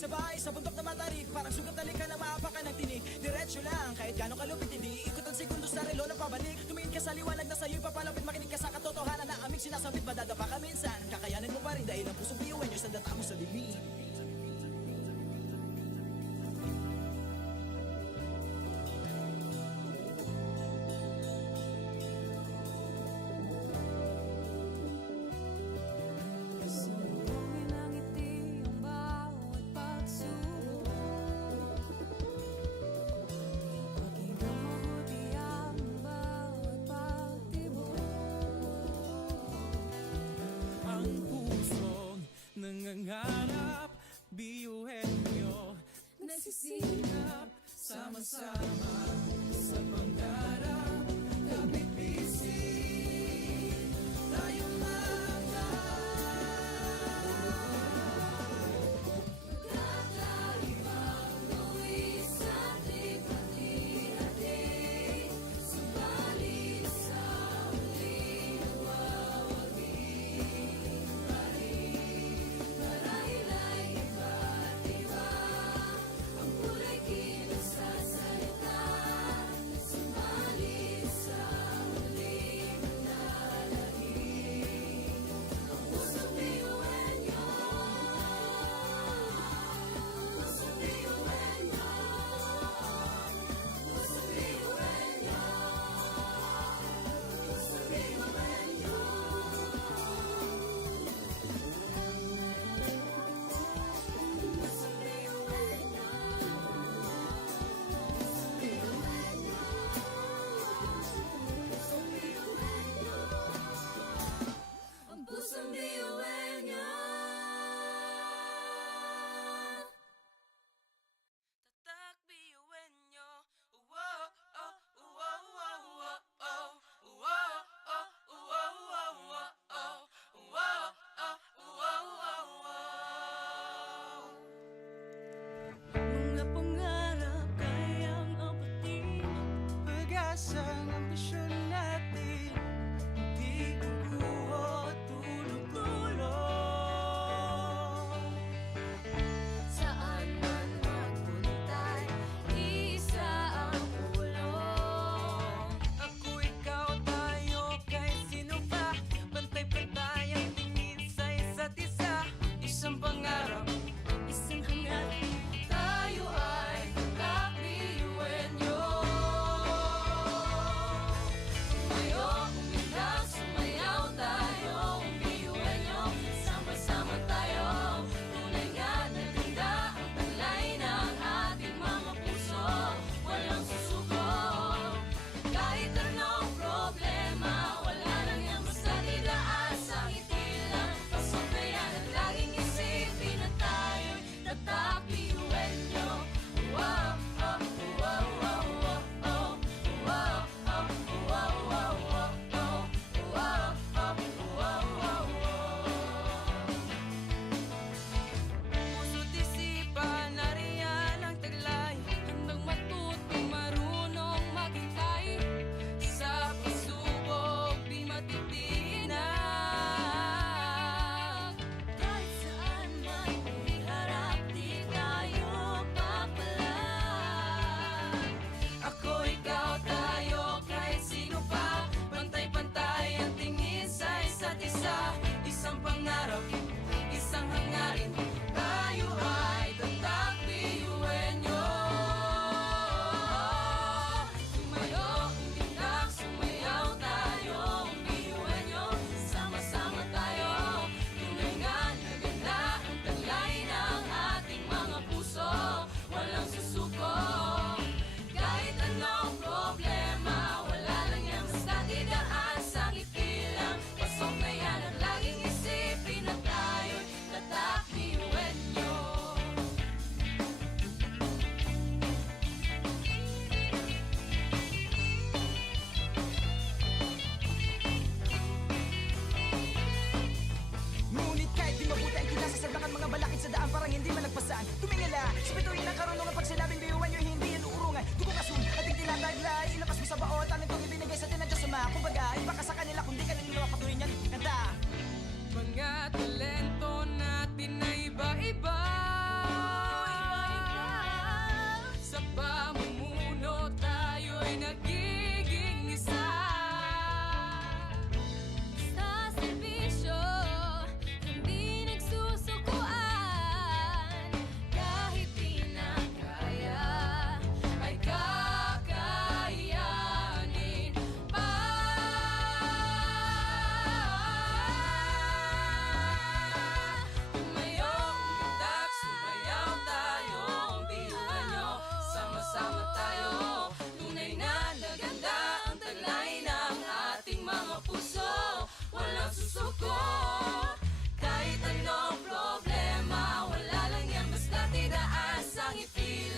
sabay sa bundok na matarik, parang sugat na lika na maapakan ng tinig. Diretso lang, kahit gano'ng kalupit, hindi ikot ang segundo sa relo na pabalik. Tumingin ka sa liwanag na sa'yo'y papalapit, makinig ka sa katotohanan na aming sinasabit. Madadapa ka minsan, kakayanin mo pa rin dahil ang pusong biyuan nyo sa data mo sa dilim. Nangangarap, biyuhin nyo, nagsisikap, sama-sama sa pangarap. Kapit bisig, tayong Kakaibang luwi sa ating hati-hati, subalit sa huling nawawagi. Marahil ay iba't iba, ang kulay kilos sa salita, subalit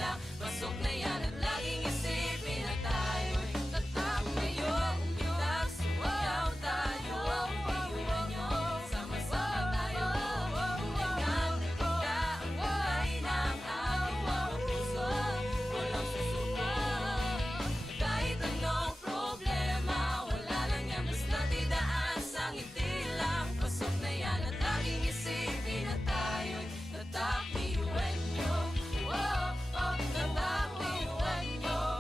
lang. Pasok na yan at laging isipin na tayo'y tatak ngayon. Umilag, sumayaw tayo. Biyuhan nyo, sama-sama tayo. Hanggang nakita ang kulay ng aking mga puso. Walang susuko. Kahit anong problema, wala lang yan, basta't idaan sa ngiti lang. Pasok na yan at laging isipin na tayo'y tatak, biyuhan nyo. Oh, oh, tatak, biyuhan nyo.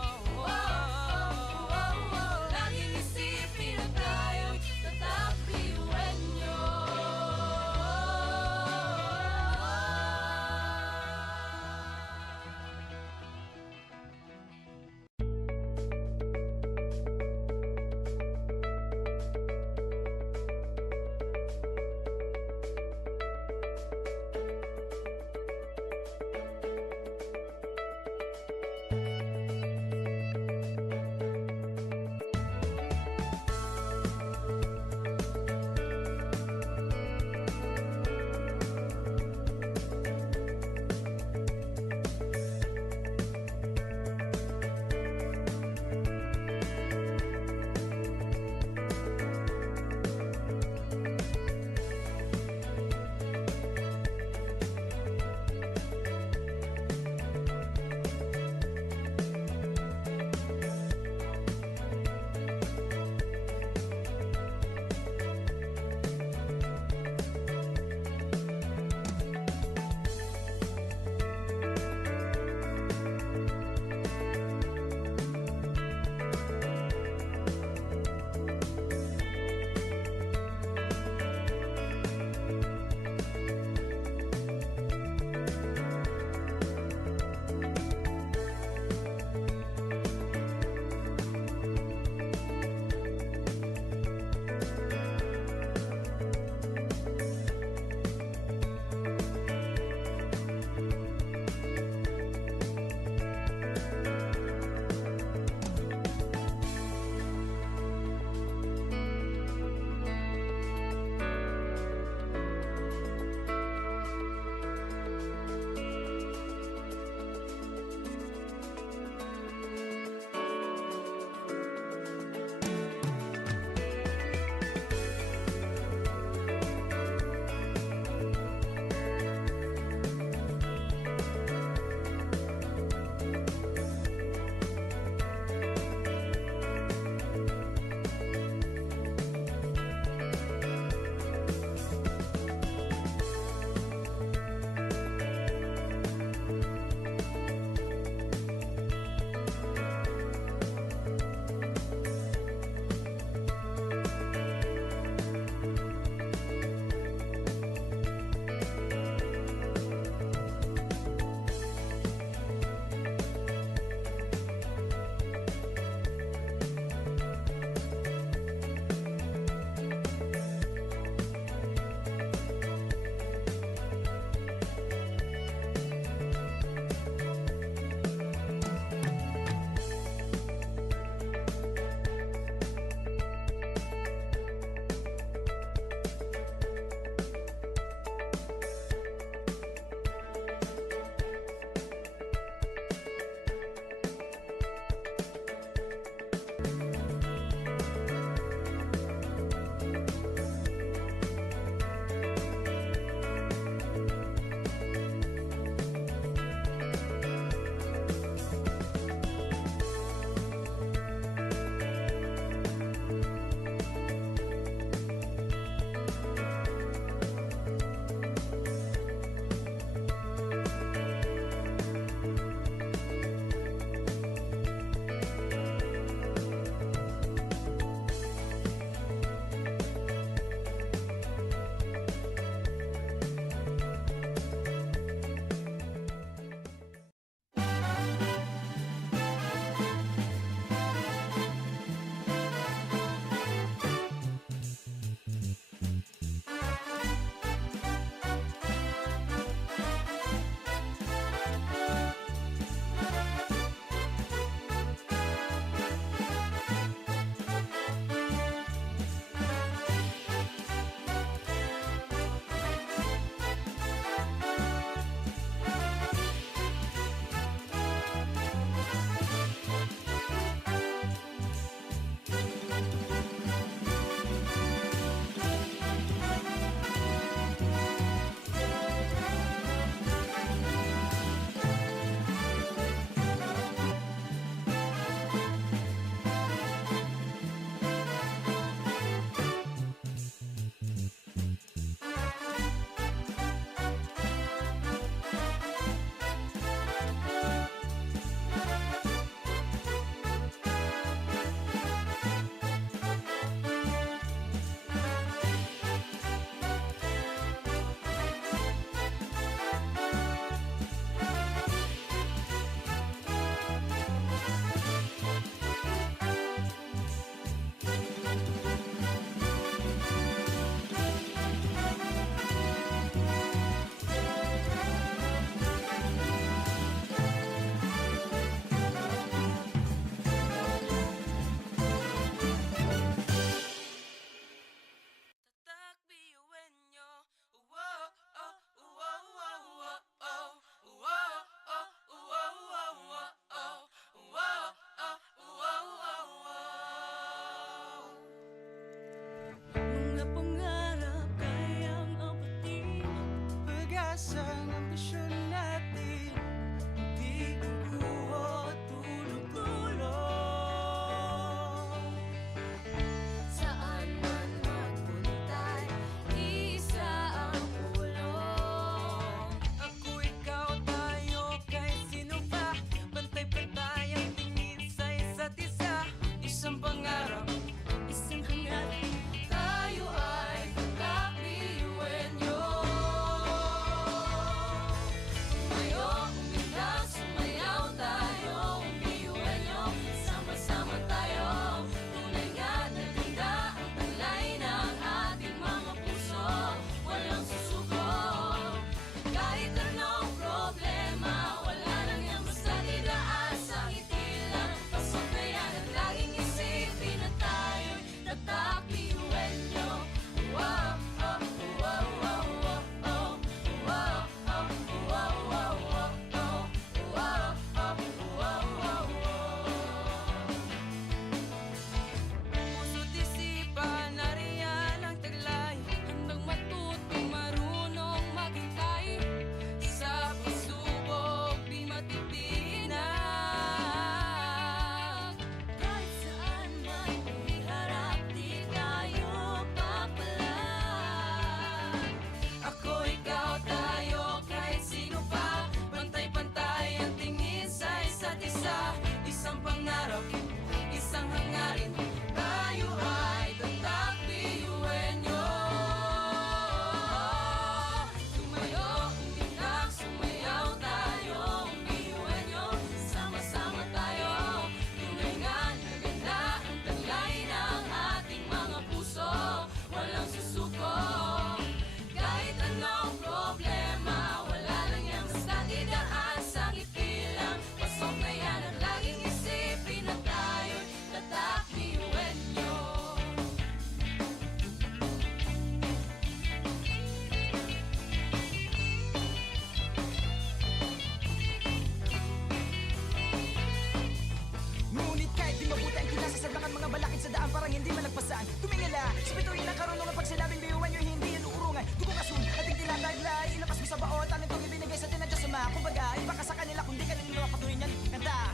Sa bituin ng karunungan pag sinabing biyuhan nyo, hindi yan uurungan. Dugo kasun, ating tinataglay, ilabas mo sa baon, talentong ibinigay sa tinadya sa mga. Kumbaga, iba ka sa kanila kung di ka nila patuloy niyan. Kanta!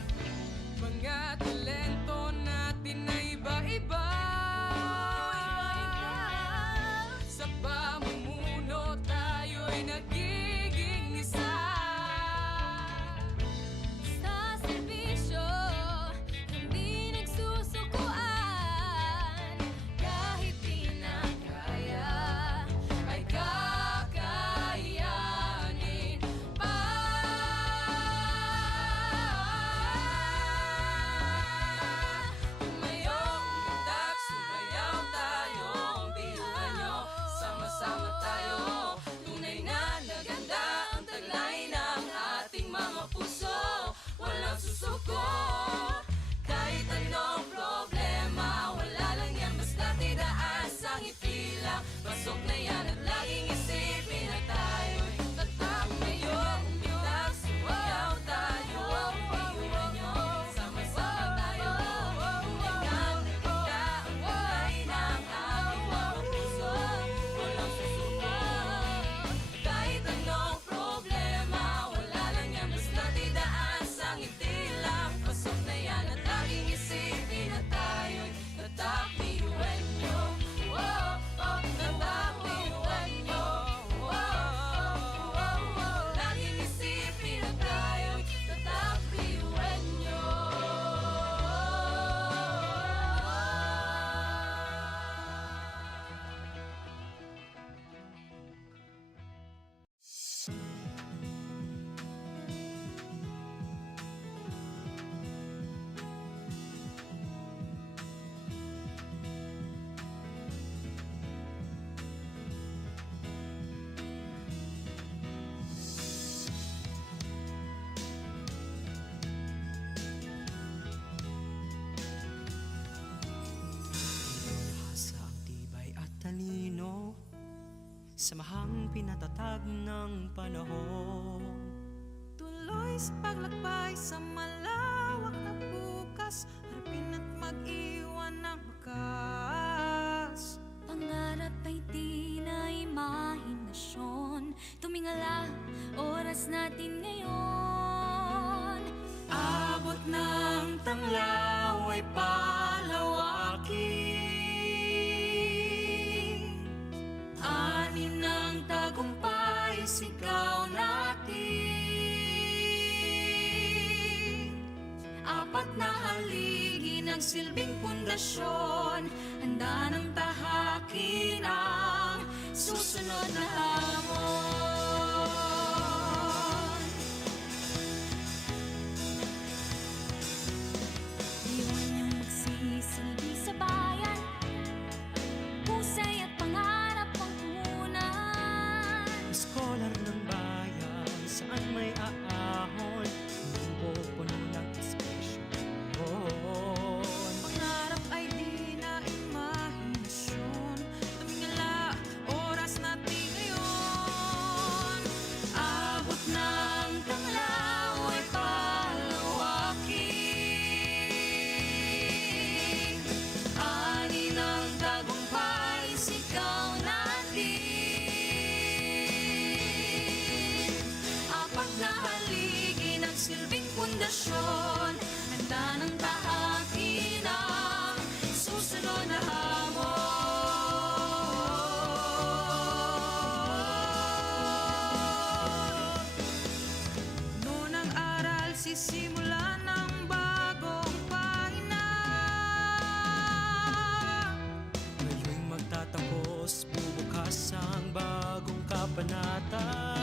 Mga talento natin na iba-iba. Sa pamumuno tayo'y nagiging isa. Sa serbisyo, hindi nagsusukuan. Kahit di na kaya, ay kakayanin pa. Tumayo, umundak, sumayaw tayo. Ang biyuhan nyo, sama-sama tayo. Tunay na naganda ang taglay ng ating mga puso. Walang susuko, kahit anong problema. Wala lang yan, basta tidaas ang ipilang. Pasok na yan at laging isipin na tayo'y tatak ngayon. Umundak, sumayaw tayo. Ang biyuhan nyo, sama-sama tayo. Tunay na naganda ang taglay ng ating mga puso. Walang susuko, kahit anong problema. Wala lang yan, basta tidaas ang itilang. Pasok na yan at laging isipin na tayo'y tatak biyuhan nyo. Tatak biyuhan nyo. Laging isipin na tayo'y tatak biyuhan nyo. Sa ang tibay at talino, samahang pinatatag ng panahon. Tuloy sa paglakbay sa malawak na bukas. Harapin at mag-iwan ng wakas. Pangarap ay di na imahinasyon. Tumingala, oras natin ngayon. Abot ng tanglaw ay palawakin. Anin ng tagumpay, sigaw natin. Apat na haligi ng silbing pundasyon. Handa ng tahakin ang susunod na hamon. Iwan niyong magsisilbi sa bayan. Husay at pangarap ang punan. Scholar ng bayan, saan may aahon, pupuno ng espresyon. Pangarap ay di na imahinasyon. Tumingala, oras natin ngayon. Abot ng tanglaw ay palawakin. Ani ng tagumpay, sigaw natin. Apat na haligi ng silbing pundasyon. Handa ng tahakin ang susunod na hamon. Noon ang aral, sisimulan ng bagong pahina. Ngayon'y magtatapos, bubukas ang bagong kabanata.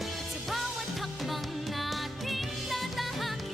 At sa bawat hakbang nating tatahakin,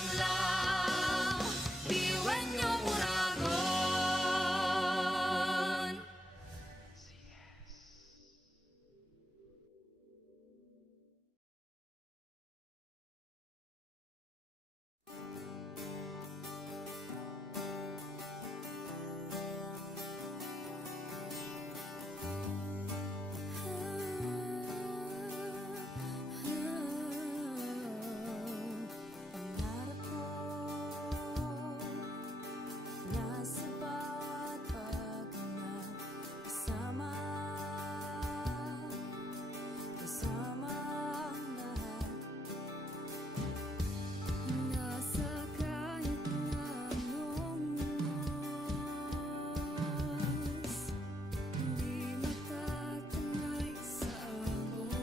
Lamang lang biyuan niyong uragon. Pangarap ko nasa bawat paghinga kasama ang lahat. Nasa kahit na anong oras, hindi matatangay sa agos.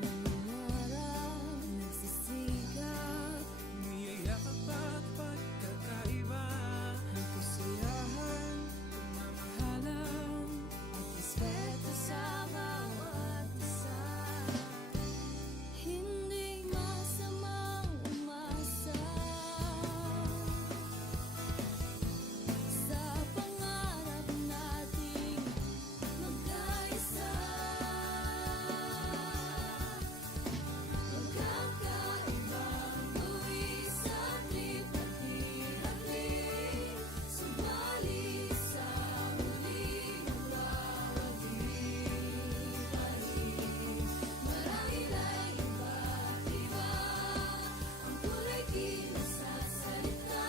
Nangarap, nagsisikap, Niyayakap at pagkakaiba, may kasiyahan, pagmamahalan, at respeto sa bawat isa. Hindi masamang umasa sa pangarap nating magkaisa. Magkakaibang buwis at lipat-hirapin, subalit sa huli ng bawat ibahin. Marahil ay iba't iba ang kulay kinasasalita,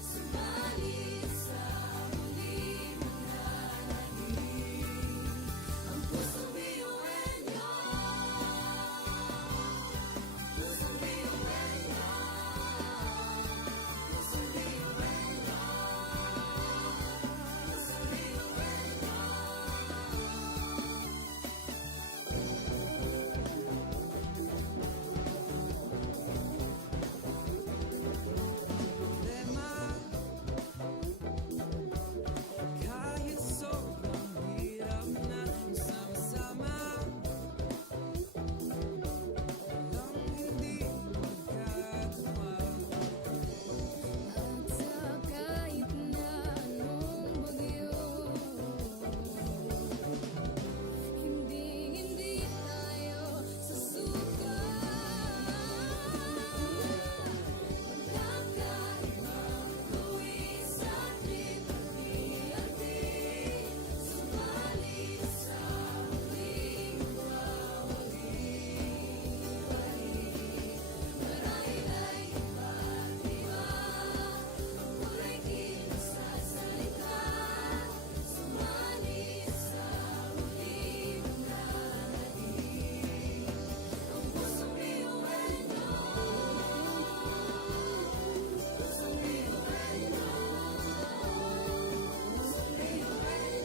subalit sa huli mananahim ang pusong biyuenyo. Pusong biyuenyo. Pusong biyuenyo. Pusong problema. Kahit sobrang hirap na sama-sama lang hindi magkagawa. At sa kahit na anong bagyo, hindi tayo susuka. Magkakaibang buwis at lipat-hirapin, subalit sa huling wawagibahin. Marahil ay iba't iba ang kulay kinasasalita, subalit sa huli mananahim ang pusong biyuenyo. Pusong biyuenyo. Pusong biyuenyo. Pusong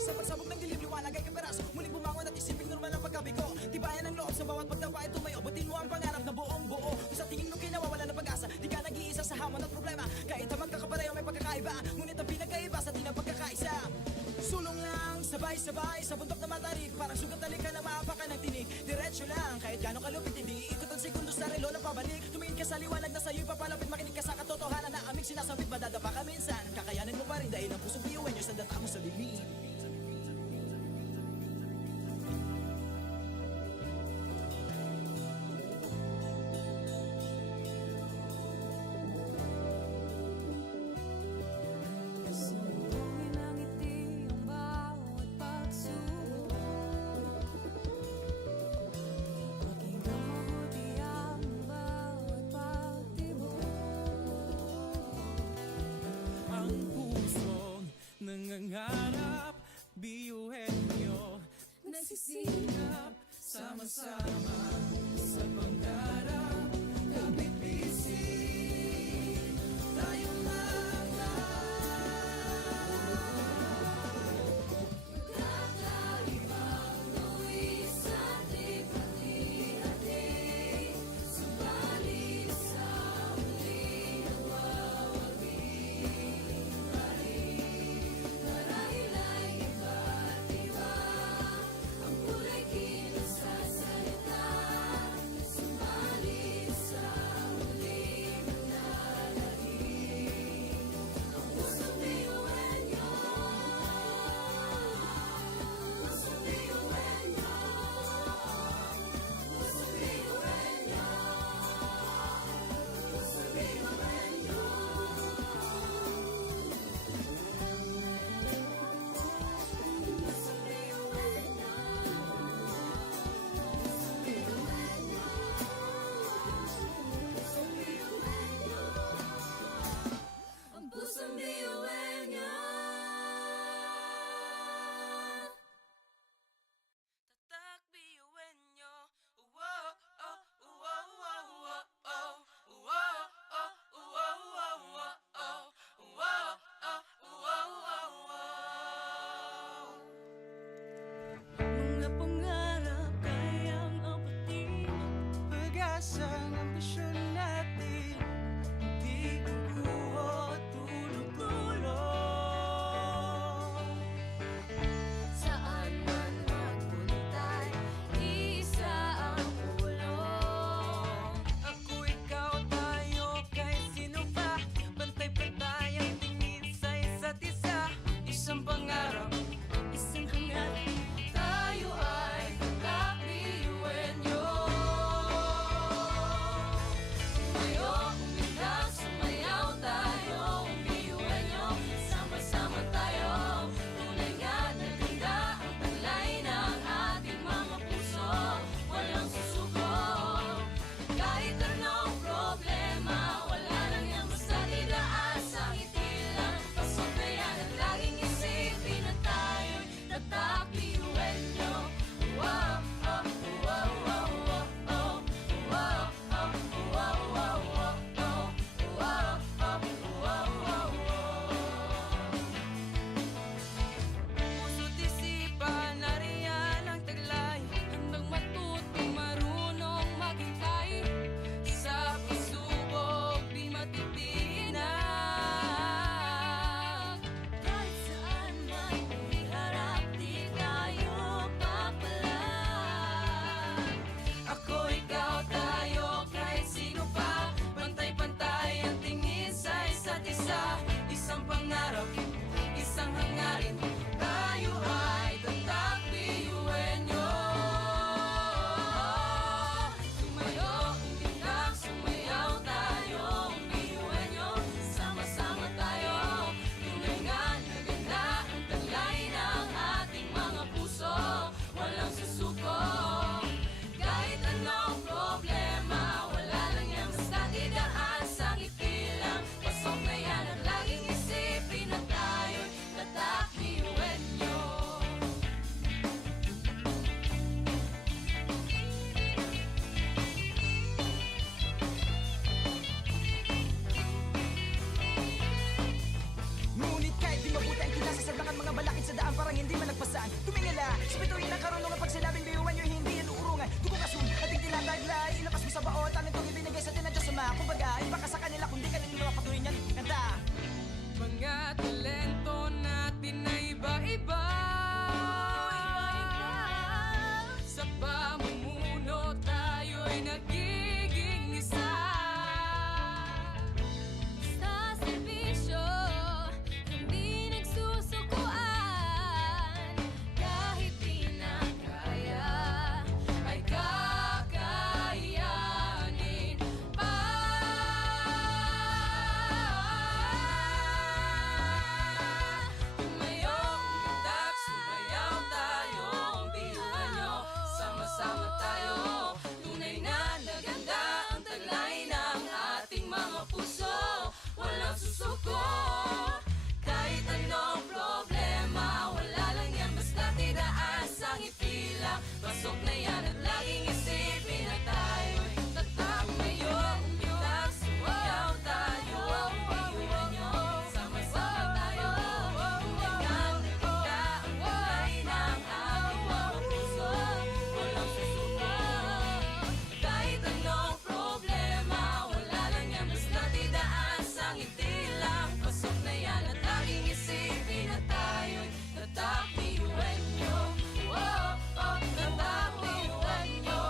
Sa pagsabog ng dilim, liwanag ay kaperas. Muling bumangon at isipin normal ang pagkabigo. Tibayan ang loob sa bawat pagtapa ay tumayo. Butin mo ang pangarap na buong buo. Kung sa tingin mo kinawawala ng pag-asa, di ka nag-iisa sa hamon at problema. Kahit ang magkakapareho may pagkakaiba, ngunit ang pinagkaiba sa di ng pagkakaisa. Sulong lang, sabay-sabay sa bundok na matarik. Parang sugat na ka na maapakan ng tinig. Diretso lang, kahit gano'ng kalupit, hindi ikot ang segundo sa relo na pabalik. Tumingin ka sa liwanag na sa'yo'y papalapit. Makinig ka sa katotohanan na aming sinasabit. Madadapa ka minsan, kakayanin mo pa rin dahil ang pusong biyuan nyo sa data mo sa bibig. Sambungin ng ngiti ang bawat pagsubok, pakinggang mabuti ang bawat pagtibok. Ang pusong nangangarap hirap, sama-sama sa pangarap, kapit bisig, tayong Kakaibang luwi sa hati-hati, subalit sa huli nawawagi. Marahil ay iba't iba, ang kulay kinasasalita, subalit sa huli manlalahim. Ang pusong biyuwenyo, pusong biyuwenyo, pusong biyuwenyo, pusong biyuwenyo. Ang pusong biyuwenyo. Tatak biyuwenyo. Uwo, oh, uwo, uwo, uwo, oh. Uwo, oh, uwo, uwo, uwo, oh. Uwo, oh, uwo, uwo, uwo. mga pangarap kayang abutin, pag-asang ambisyon natin, di kukuha tulong-tulong. Saan man magpuntay, isa ang ulong. Ako, ikaw, tayo, kahit sino pa. Pantay-pantay ang tingin sa isa't isa. Isang pangarap, Isang hangarin, Tayo ay kakbiyuwenyo. Pasok na yan at laging isipin na tayo'y tatak ngayon. Umitak, sumayaw tayo, biyuhan nyo, sama-sama tayo. Hanggang nakita ang kulay ng ating mga puso, walang susuko. Kahit anong problema, wala lang yan basta't idaan sa ngiti lang. Pasok na yan at laging isipin na tayo'y tatak, biyuhan nyo. Tatak, biyuhan nyo.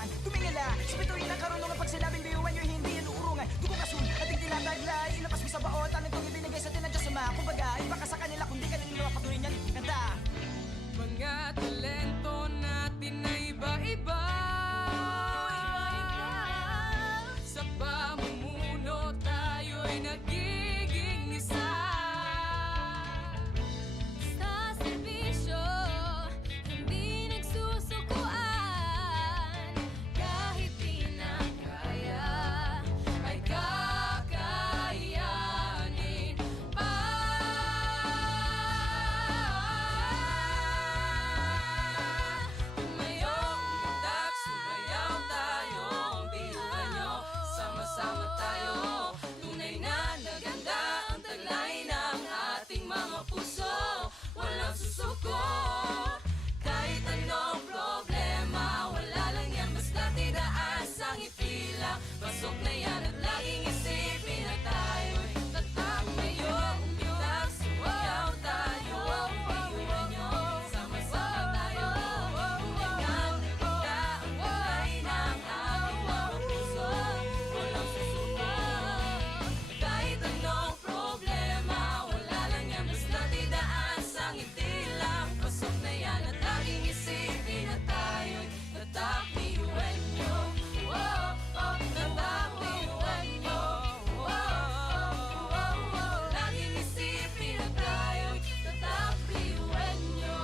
paminsaan tumingala sa bituin ng karunungan. Pag sinabing biyuan nyo, hindi yan uurungan. Dugong asul at hindi tinataglay, ilapas mo sa baot. Ano itong ibinigay sa tinadya sa mga kumbaga, iba ka sa kanila kundi kanila patuloy niyan kanta. Mga talento natin na iba-iba, sa pamumuno tayo'y nagiging isa. Sa serbisyo, hindi nagsusukuan. Kahit di na kaya, ay kakayanin pa. Tumayo, umundak, sumayaw tayo, biyuhan nyo, sama-sama tayo. Tunay na naganda ang taglay ng ating mga puso. Walang susuko, kahit anong problema, wala lang yan, basta tidaas ang ngiti lang. Pasok na yan at laging isipin na tayo'y tatayo. Umundak, sumayaw tayo, biyuhan nyo, sama-sama tayo. Tunay na naganda ang taglay ng ating mga puso. Walang susuko, kahit anong problema, wala lang yan, basta tidaas ang ngiti lang. Pasok na yan at laging isipin na tayo'y tatakbiyuhan nyo. Oh, oh, tatakbiyuhan nyo. Oh, oh, oh, oh, laging isipin na tayo'y tatakbiyuhan nyo.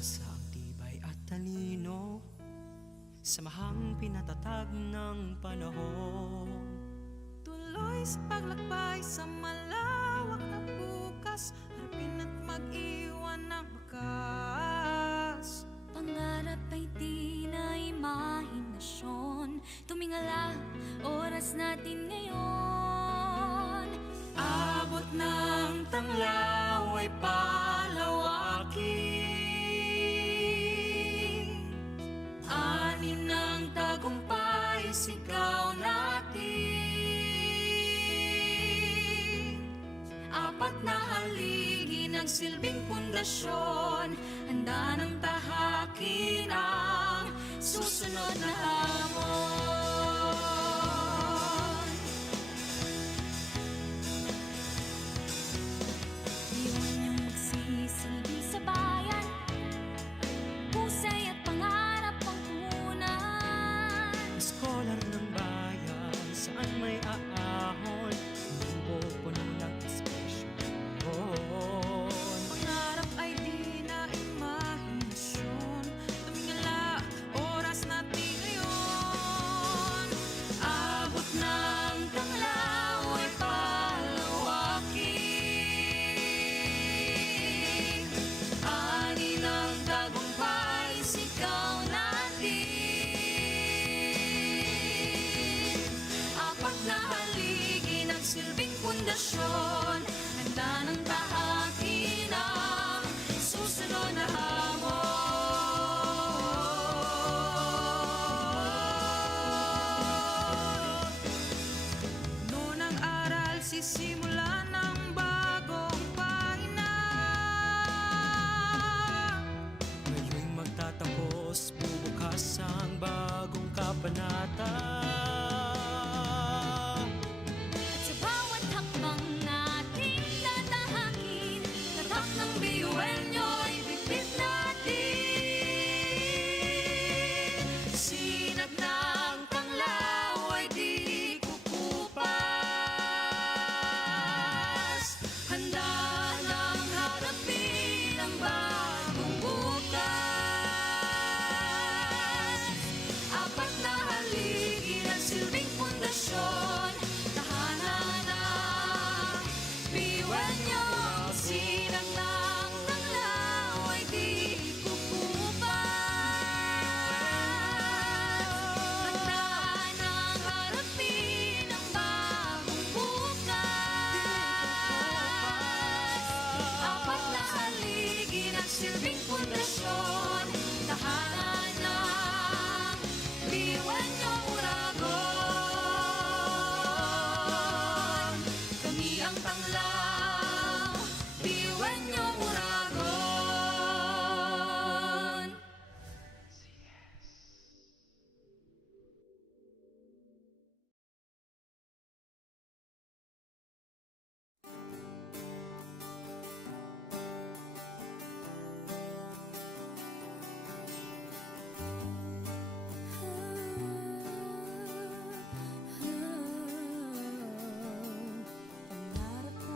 Sa ang tibay at talino, samahang pinatatag ng panahon. Tuloy sa paglakbay sa malawak na bukas, harapin at mag-iwan ng bakas. Pangarap ay di na imahinasyon. Tumingala, oras natin ngayon. Abot ng tanglaw ay palawakin. Ani ng tagumpay, sigaw natin. Apat na haligi ng silbing pundasyon, handa ng tahakin ang susunod na hamon. Iwan niyong magsisilbi sa bayan. Husay at pangarap ang punan. Scholar ng bayan, saan may aahon, puno ng inspirasyon. Pangarap ay di na imahinasyon. Banyong Uragon. Pangarap ko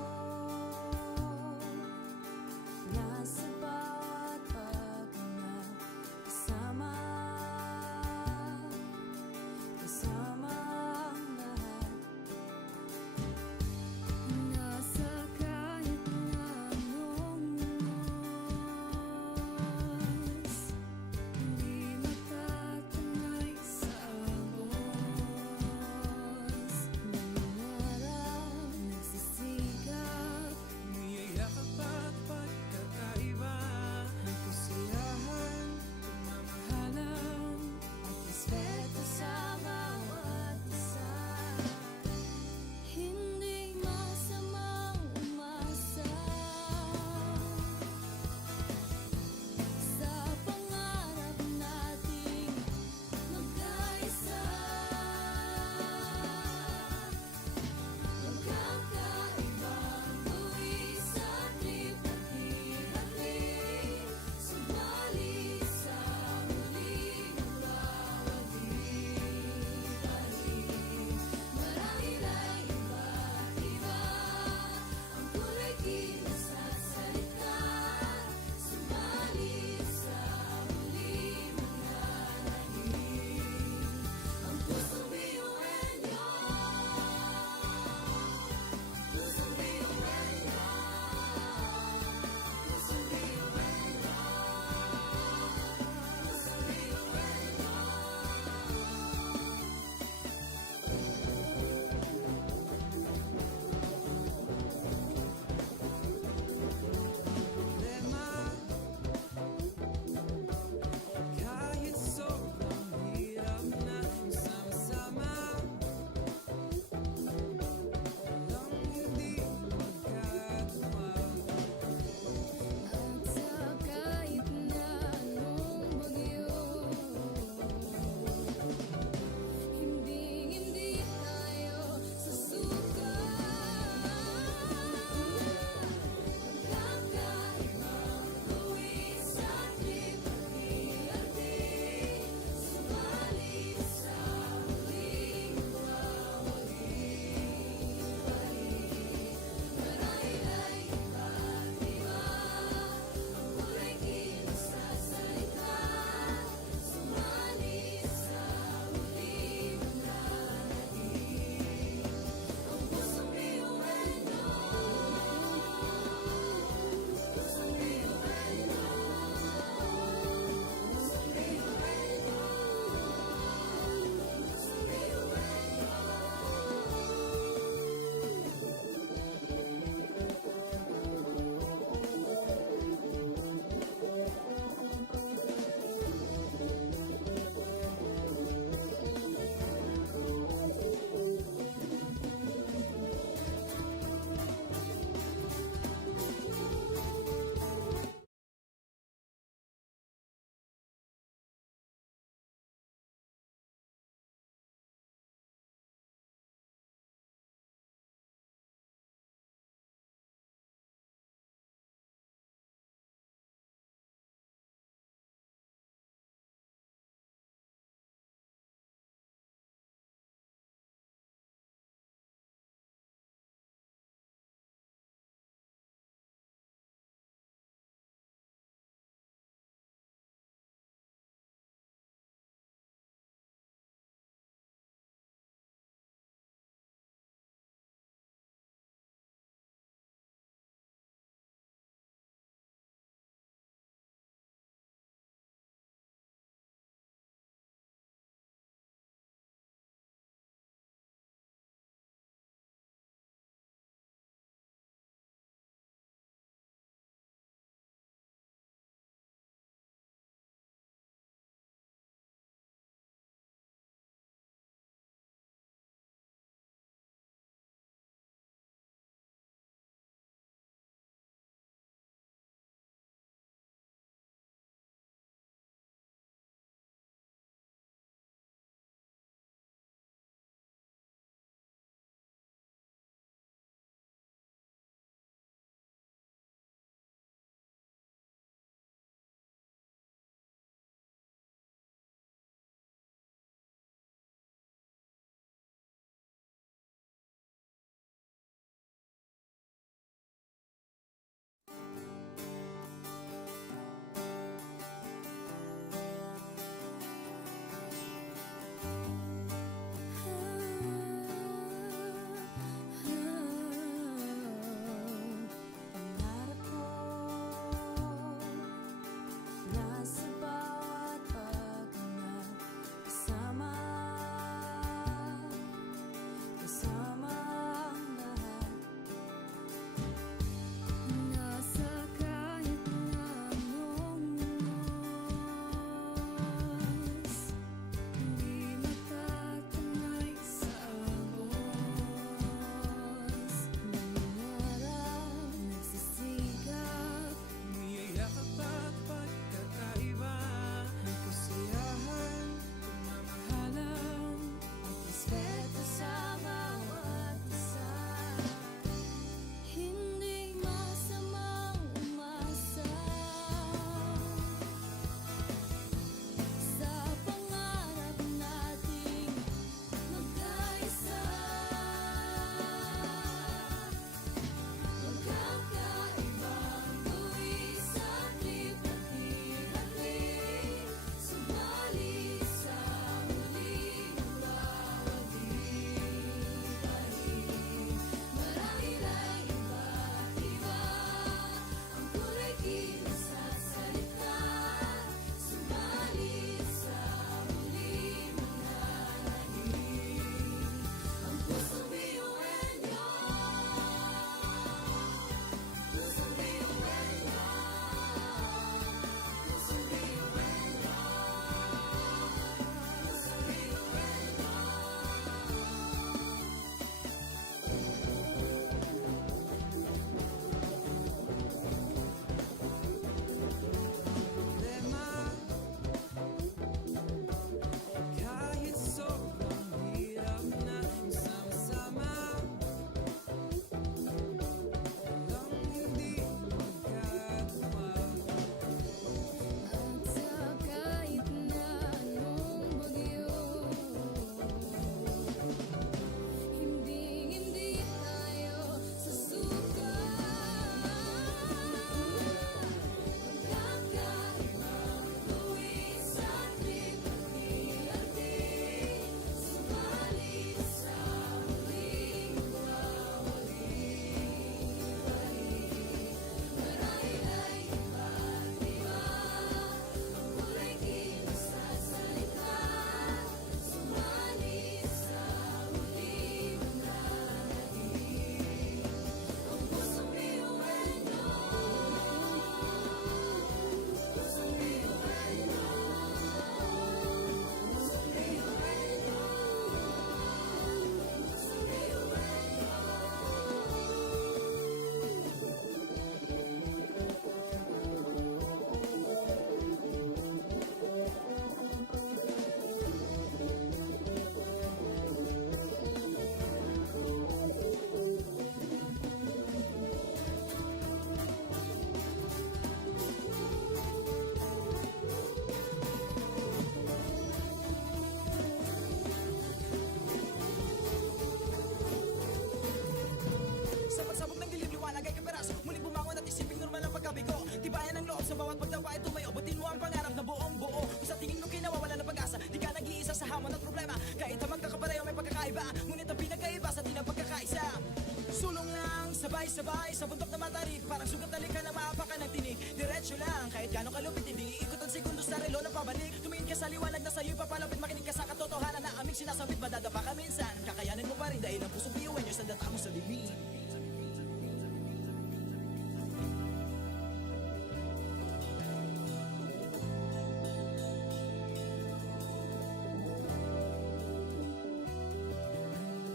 Sabay-sabay sa bundok na matarik, parang sugat na likha na maapakan ng tinig. Diretso lang, kahit gano'ng kalupit, hindi ikot ang segundo sa relo ng pabalik. Tumingin ka sa liwanag na sa'yo'y papalapit, makinig ka sa katotohanan na aming sinasabit. Madadapa ka minsan, kakayanin mo pa rin dahil ang puso biyuan nyo sa data mo sa bibig.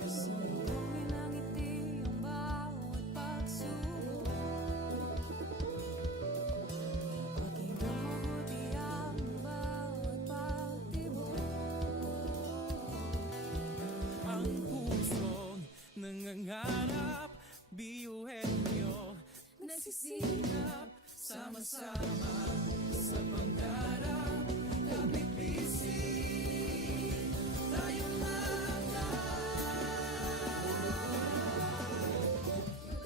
Sumugong ng ngiti ang bawat pagsubok. Paging mabuti ang bawat pagtibok. Ang pusong nangangarap, biyuhin nyo Nagsisikap, sama-sama sa pangarap. Labing busy, tayong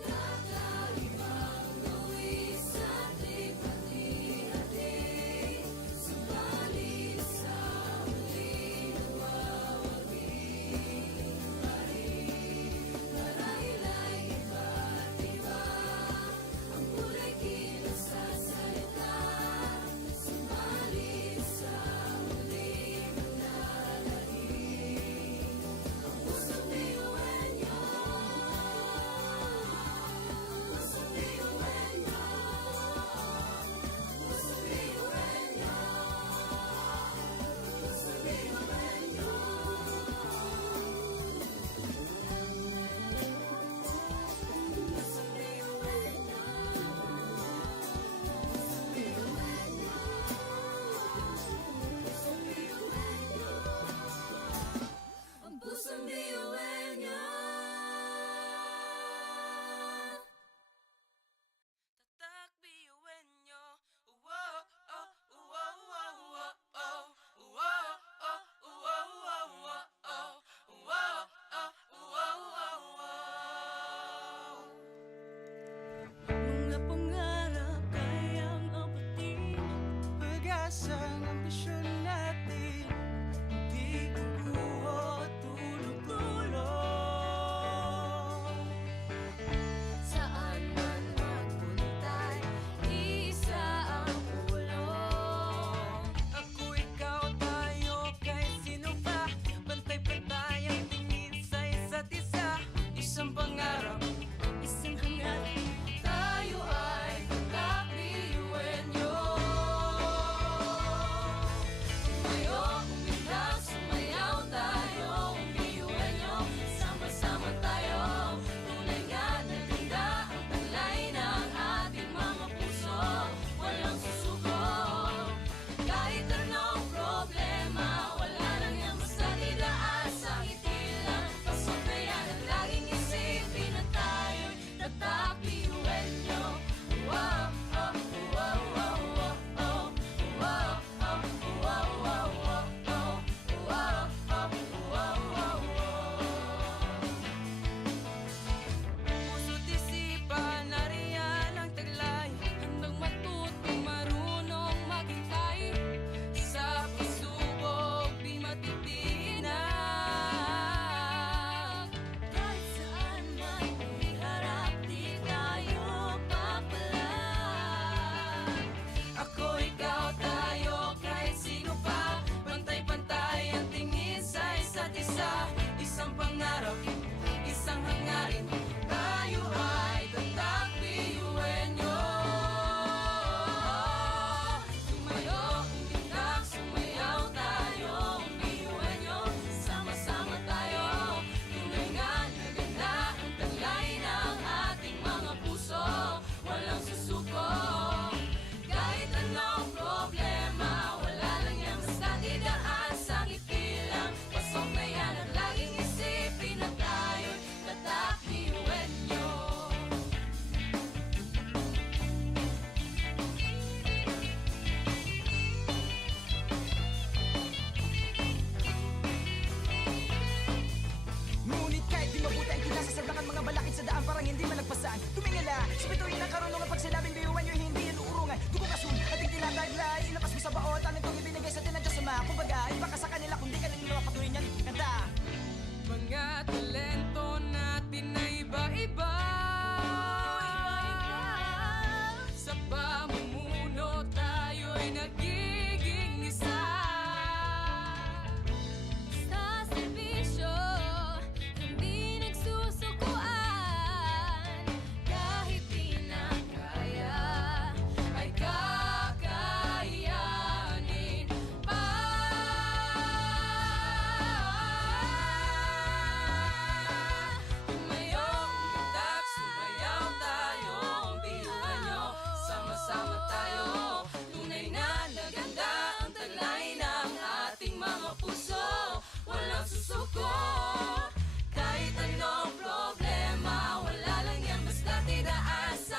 kakaibang luwis at lipat-hati. Subalit sa huli nagwawagi pa rin. Marahil ay iba't iba ang kulay kilos sa salita. Subalit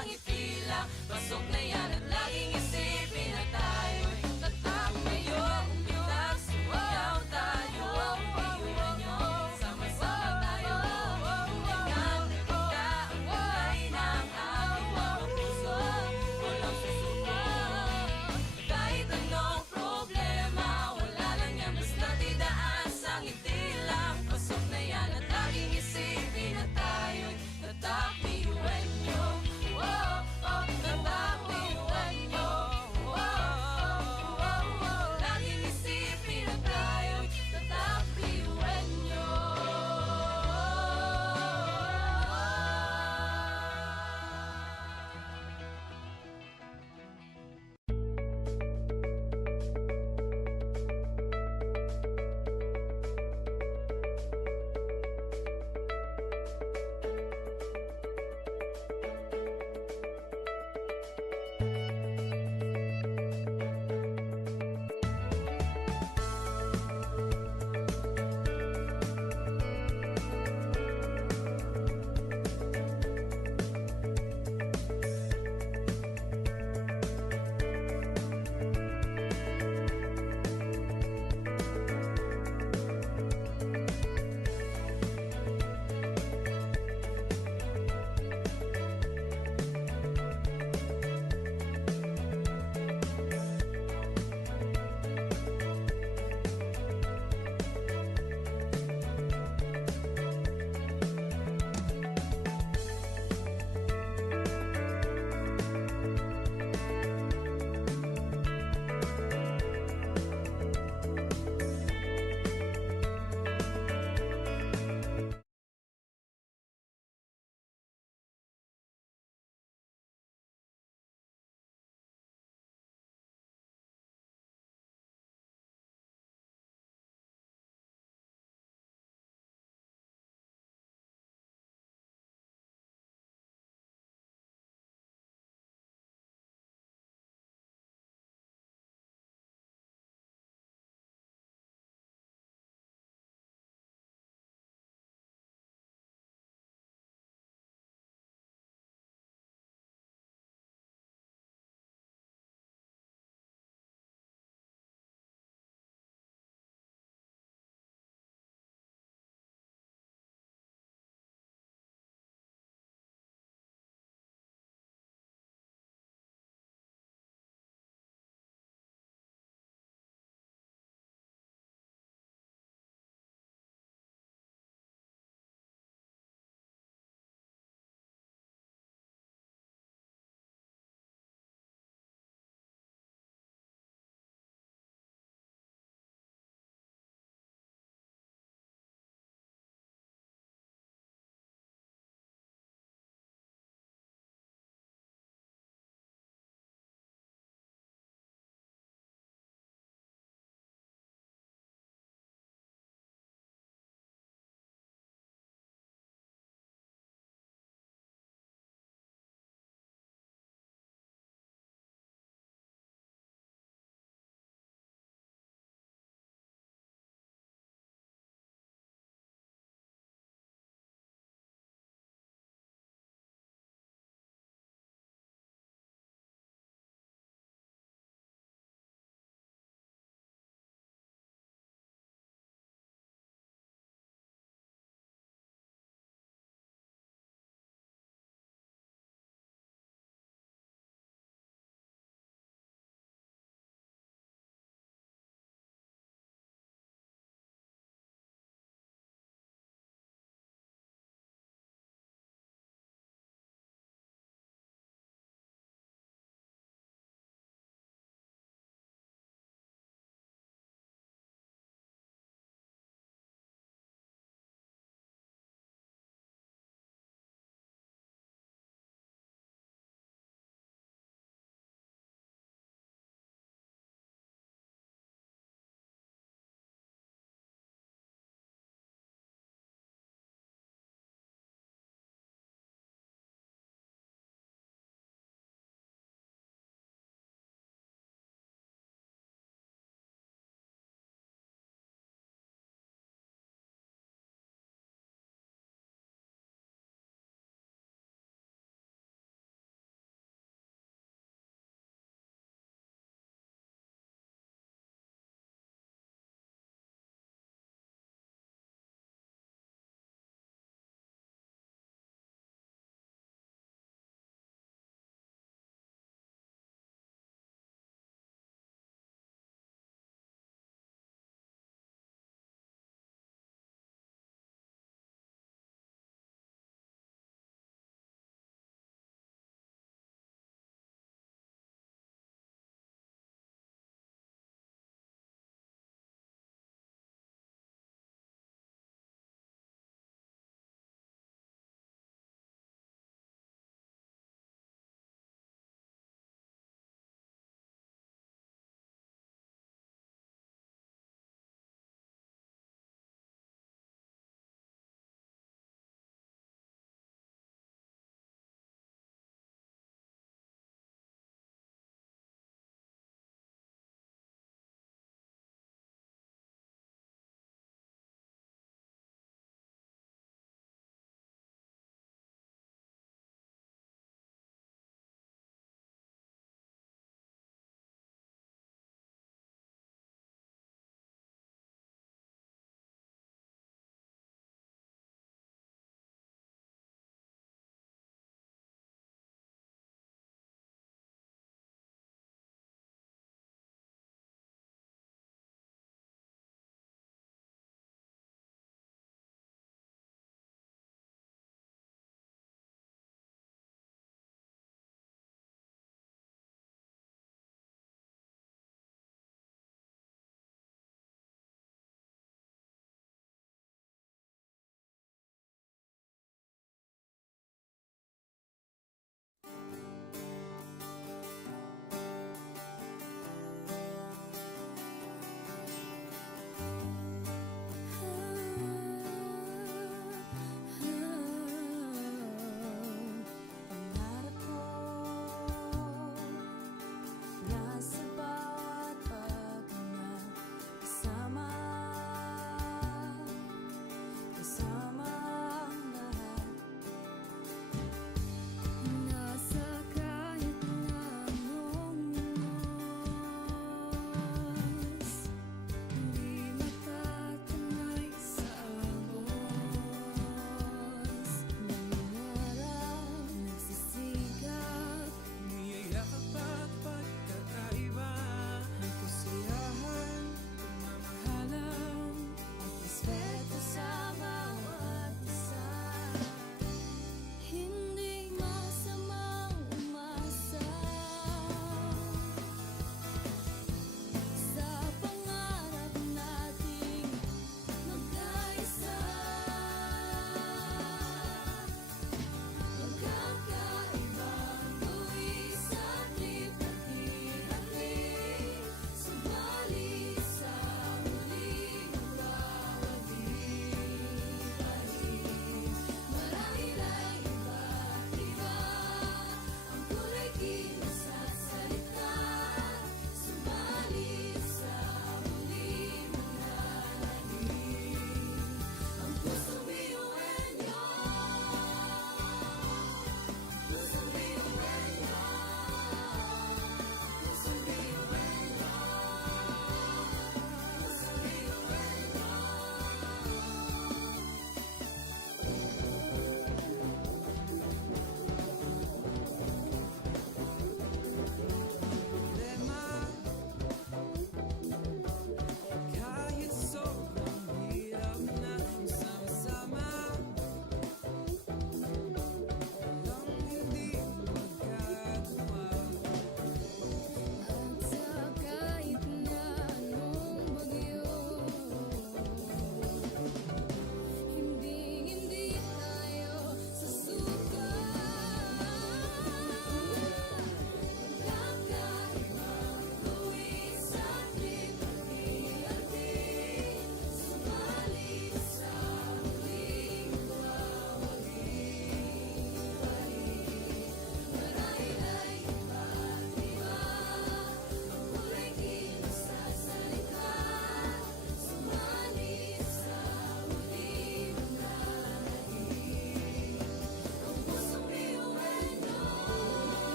sa ngiti lang. Pasok na yan at laging isipin na tayo'y tatak ngayon. Umitak, sumayaw tayo, biyuhan nyo, sama-sama tayo. Tunay na naganda ang kulay ng ating mga puso. Walang susuko. Kahit anong problema, wala lang yan, basta't idaan sa ngiti lang. Pasok na yan at laging isipin na tayo'y tatak biyuhan nyo. Tatak biyuhan nyo.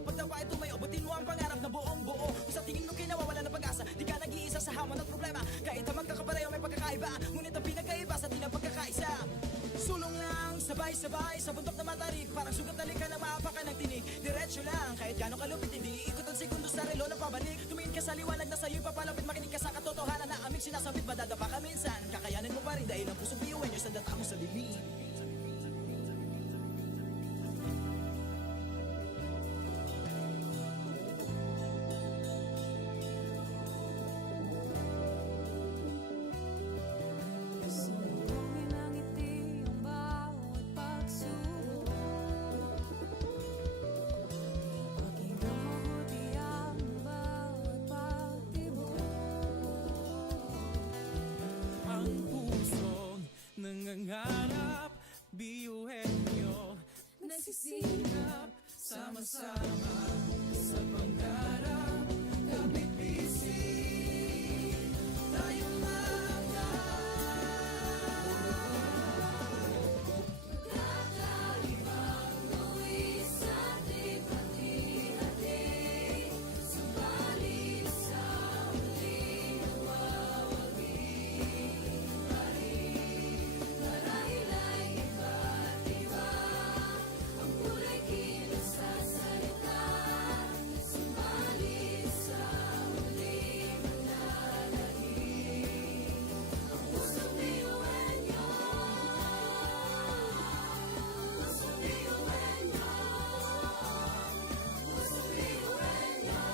bawat pagtawa ay tumayo. Butin mo ang pangarap na buong buo. Kung sa tingin mo kinawawala ng pag-asa, di ka nag-iisa sa hamon at problema. Kahit ang magkakapareho may pagkakaiba, ngunit ang pinagkaiba sa di na pagkakaisa. Sulong lang, sabay-sabay sa bundok na matarik. Parang sugat na lika na maapakan ng tinig. Diretso lang, kahit gano'ng kalupit, hindi ikot ang segundo sa relo na pabalik. Tumingin ka sa liwanag na sa'yo'y papalapit. Makinig ka sa katotohanan na aming sinasabit. Madadapa ka minsan, kakayanin mo pa rin dahil ang pusong biyuin nyo sa data mo sa dilim. Sumugin ang ngiti ang bawat pagsubok. Pakinggan mabuti ang bawat pagtibok. Ang pusong nangangarap, biyuhin nyo. Nagsisikap Sama-sama sa pangarap, kapit bisig, tayong Kakaibang luwis at hati-hati. Subalit sa huli nawawagi pa rin. Marahil ay iba't iba ang kulay kilos sa salita. Subalit sa huli manlalahim ang pusong biyuhin nyo. Pusong biyuhin nyo. Pusong biyuhin nyo.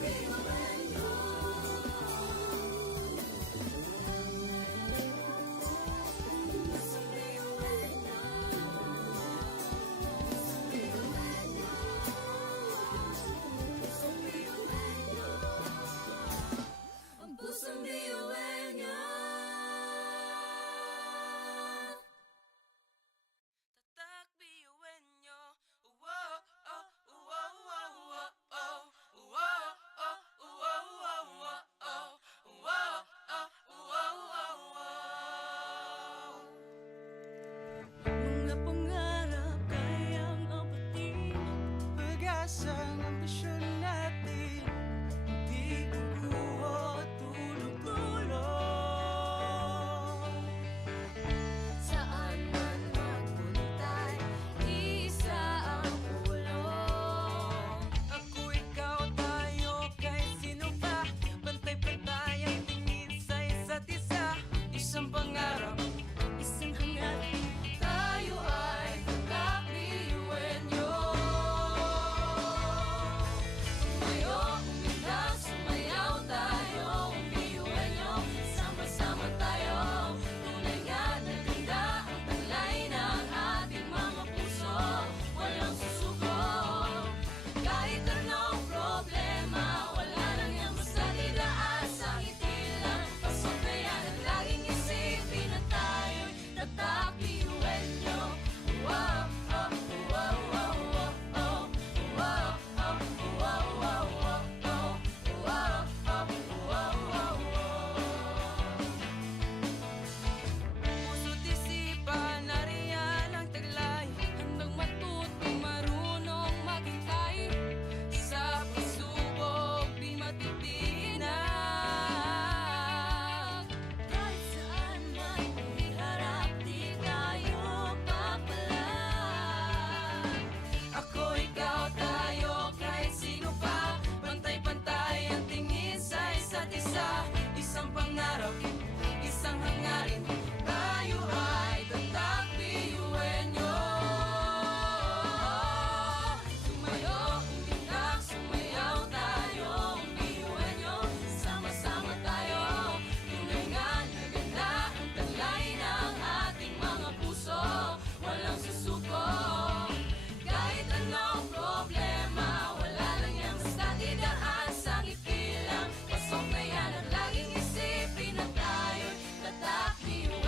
Pusong biyuhin nyo. Pusong biyuhin nyo. Pusong biyuhin nyo. Ang pusong biyuhin nyo. Tatak biyuin nyo. Wow, oh, wow, wow, wow, oh. Wow, oh, wow, wow, wow, oh. Wow, oh, wow, wow, wow. Mga pangarap kayang apatin, pag-asang ambisyon natin, di kukuha tulog-tulog. Saan man magpuntay, isa ang ulong. Ako, ikaw, tayo, kahit sino pa, pantay-pantay ang tingin sa isa't isa. Isang pangarap, Isang hangarin, tayo ay kakabiyuhin nyo. Tumayo, umilag, sumayaw tayo, biyuhin nyo. Sama-sama tayo, tunay nga na ganda ang taglay ng ating mga puso. Walang susuko, kahit anong problema, wala lang yan basta didaan sa ngiti lang. Pasok na yan at laging isipin na tayo'y tatak biyuhin nyo. Wow, oh, wow, wow, wow, oh. Wow, oh, wow, wow, wow, oh. Wow, oh, wow, wow, wow. Puso't isipan, nariyan ang taglay. Handang matutong marunong maghintay. Sa pagsubok, di matitinag. Kahit saan man iharap, di tayo papalag. Ako, ikaw, tayo, kahit sino pa. Pantay-pantay ang tingin sa isa't isa. Isang pangarap, isang hangarin. Tayo ay tatak biyuhin nyo. Tumayo, umilag, sumayaw tayo, biyuhin nyo. Sama-sama tayo, tunay nga na ganda ang taglay ng ating mga puso. Walang susuko, kahit anong problema, wala lang yan basta didaan sa ngiti lang. Pasok na yan at laging isipin na tayo'y tatak biyuhin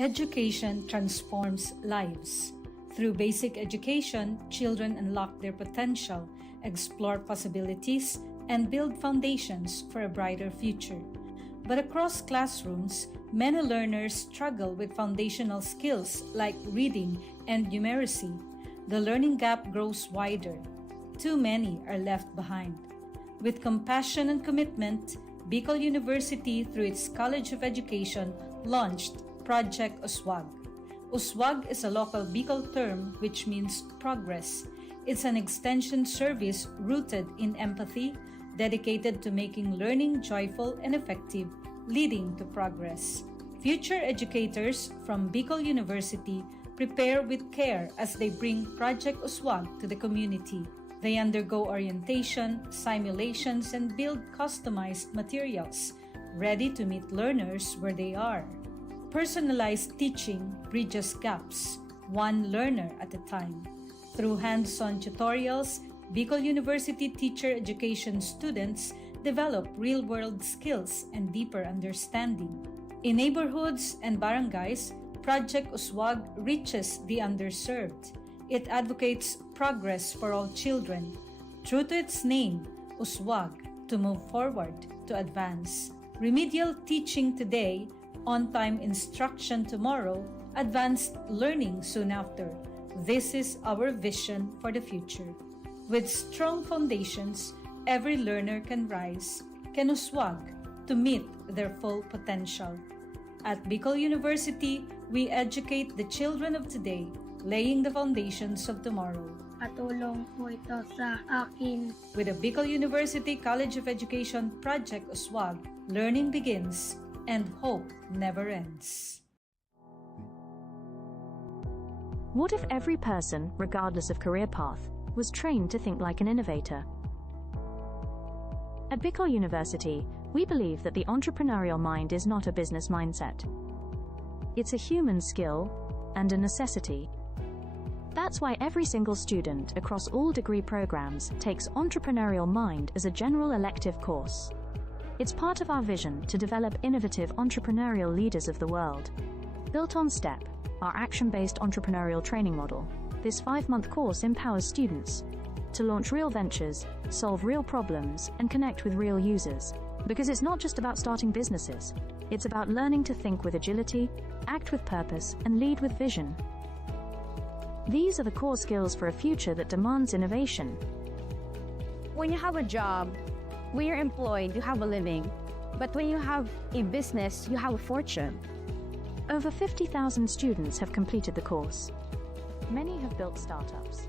Education transforms lives. Through basic education, children unlock their potential, explore possibilities, and build foundations for a brighter future. But across classrooms, many learners struggle with foundational skills like reading and numeracy. The learning gap grows wider. Too many are left behind. With compassion and commitment, Bicol University, through its College of Education, launched Project Uswag. Uswag is a local Bicol term which means progress. It's an extension service rooted in empathy, dedicated to making learning joyful and effective, leading to progress. Future educators from Bicol University prepare with care as they bring Project Uswag to the community. They undergo orientation, simulations, and build customized materials, ready to meet learners where they are. Personalized teaching bridges gaps, one learner at a time. Through hands-on tutorials, Bicol University teacher education students develop real-world skills and deeper understanding. In neighborhoods and barangays, Project Uswag reaches the underserved. It advocates progress for all children. True to its name, Uswag, to move forward, to advance. Remedial teaching today, on-time instruction tomorrow, advanced learning soon after. This is our vision for the future. With strong foundations, every learner can rise, can uswag, to meet their full potential. At Bicol University, we educate the children of today, laying the foundations of tomorrow. Patulong po ito sa akin. With the Bicol University College of Education Project Uswag, learning begins and hope never ends. What if every person, regardless of career path, was trained to think like an innovator? At Bicol University, we believe that the entrepreneurial mind is not a business mindset. It's a human skill and a necessity. That's why every single student across all degree programs takes Entrepreneurial Mind as a general elective course. It's part of our vision to develop innovative entrepreneurial leaders of the world. Built on STEP, our action-based entrepreneurial training model, this 5-month course empowers students to launch real ventures, solve real problems, and connect with real users. Because it's not just about starting businesses, it's about learning to think with agility, act with purpose, and lead with vision. These are the core skills for a future that demands innovation. When you have a job, when you're employed, you have a living. But when you have a business, you have a fortune. Over 50,000 students have completed the course. Many have built startups.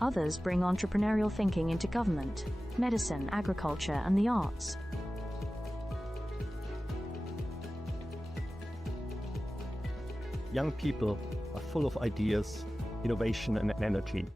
Others bring entrepreneurial thinking into government, medicine, agriculture, and the arts. Young people are full of ideas, innovation, and energy.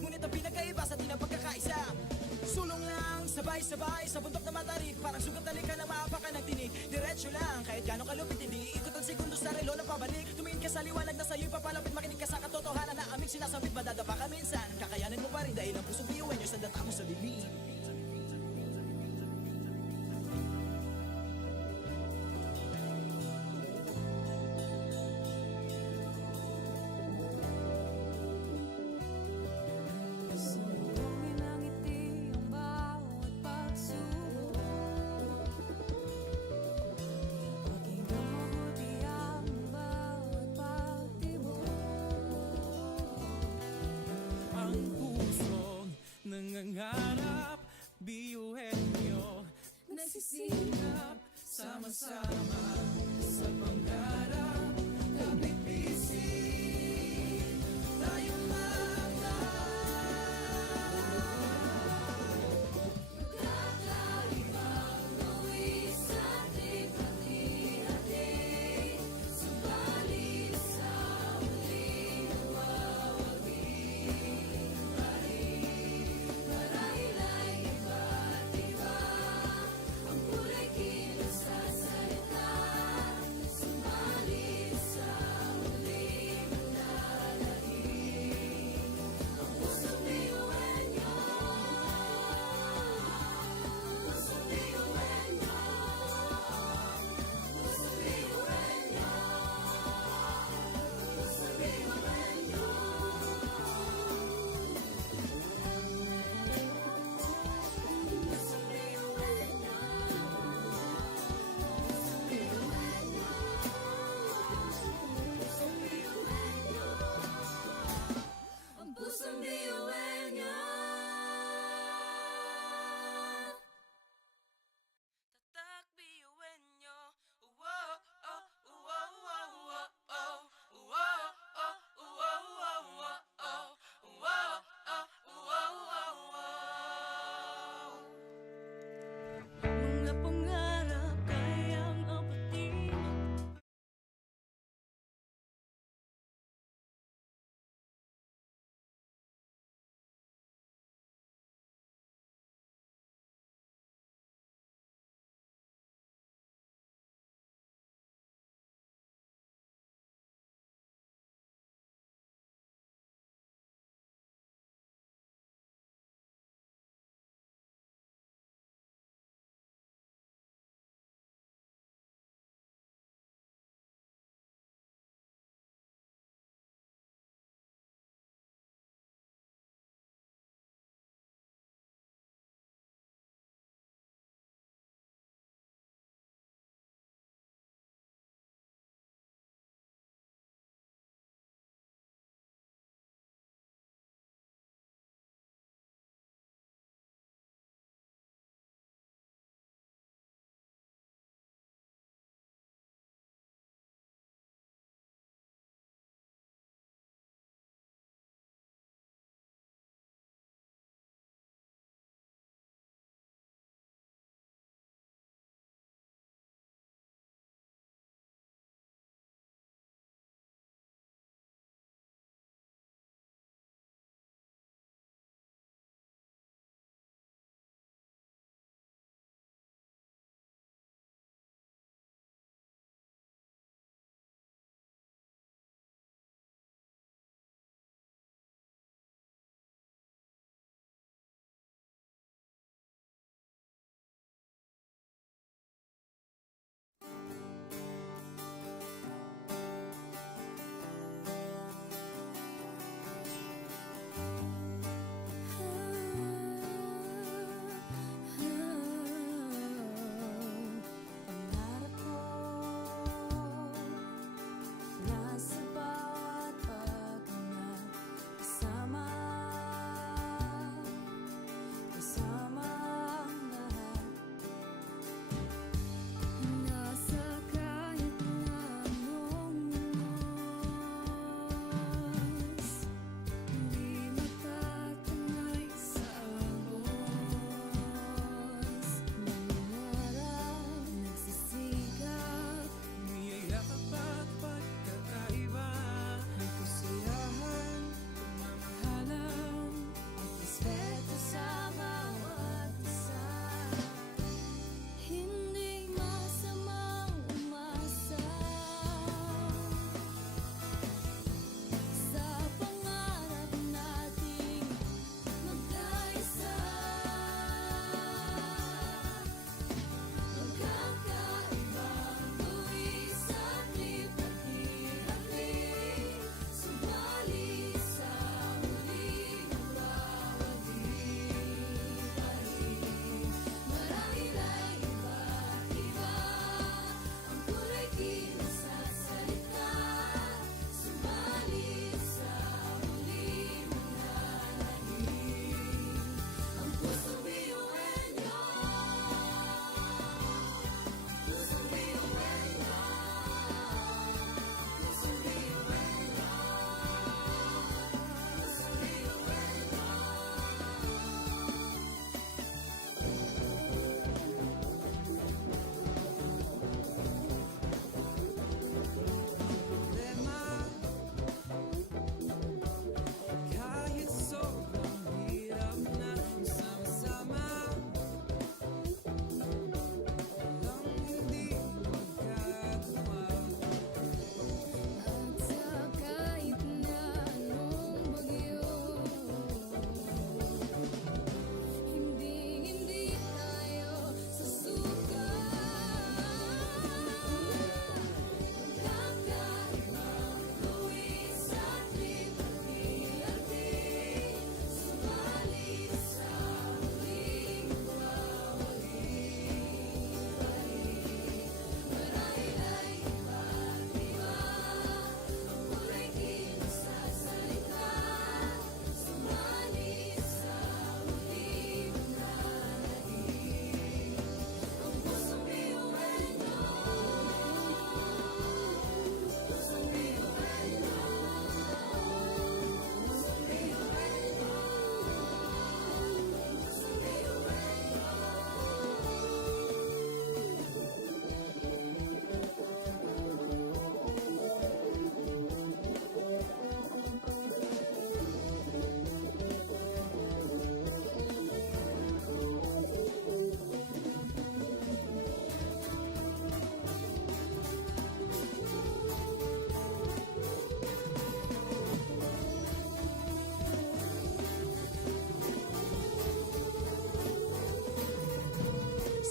Ngunit ang pinagkaiba sa di na pagkakaisa. Sulong lang, sabay-sabay sa bundok na matarik. Parang sugat na lika na maapakan ng tinig. Diretso lang, kahit gano'ng kalupit hindi ikot ang segundo sa relo na pabalik. Tumingin ka sa liwanag na sa'yo'y papalapit. Makinig ka sa katotohanan na aming sinasabit. Madadapa ka minsan, kakayanin mo pa rin dahil ang pusong biyuin nyo sa data mo sa dilim. Sumugin ang ngiti ang bawat pagsubok. Pakinggan mabuti ang bawat pagtibok. Ang pusong nangangarap, biyuhin nyo Nagsisikap sama-sama sa pangarap. Kapit bisig, tayong mga kakaibang buwis sa ating hati-hati. Subalit sa muling mawawagi. Marahil ay iba't iba ang kulay kilos sa salita. Subalit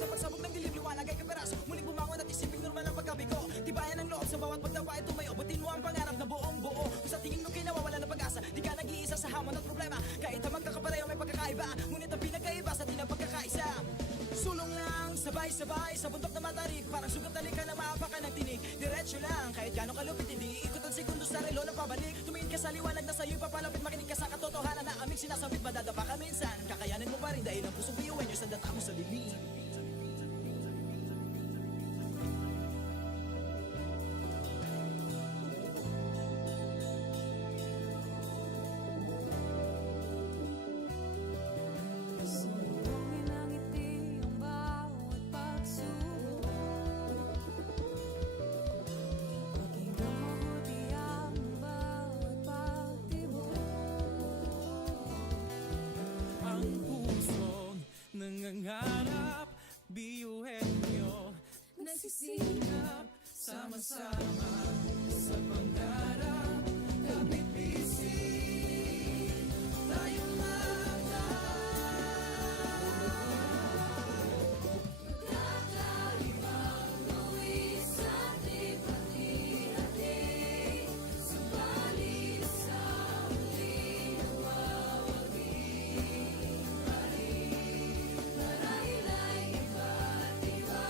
Sa pagsabog ng dilim, liwanag ay kaperaso. Muling bumangon at isiping normal ang pagkabigo. Tibayan ang loob sa bawat pagdapa ay tumayo. Butin mo ang pangarap na buong buo. Kung sa tingin mo kinawawala ng pag-asa, di ka nag-iisa sa hamon at problema. Kahit na magkakapareho may pagkakaiba, ngunit ang pinagkaiba sa di na pagkakaisa. Sulong lang, sabay-sabay sa bundok na matarik. Parang sugat na lika na maapakan ng tinig. Diretso lang, kahit gano'ng kalupit, hindi ikot ang segundo sa relo na pabalik. Tumingin ka sa liwanag na sa'yo'y papalapit. Makinig ka sa katotohanan na aming sinasabit. Madadapa ka minsan, kakayanin mo pa rin dahil ang pusong biyuin nyo sa data mo sa lilim. Sumbongin ang ngiti ang bawat pagsubok. Pakinggang mabuti ang bawat pagtibok. Ang pusong nangangarap, biyuhin nyo. Nagsisikap, Sama-sama sa pangarap, kapit-bisig, tayong kakaibang luwis at ipati-hati. Subalit sa huli nawawagi. Marahil ay iba't iba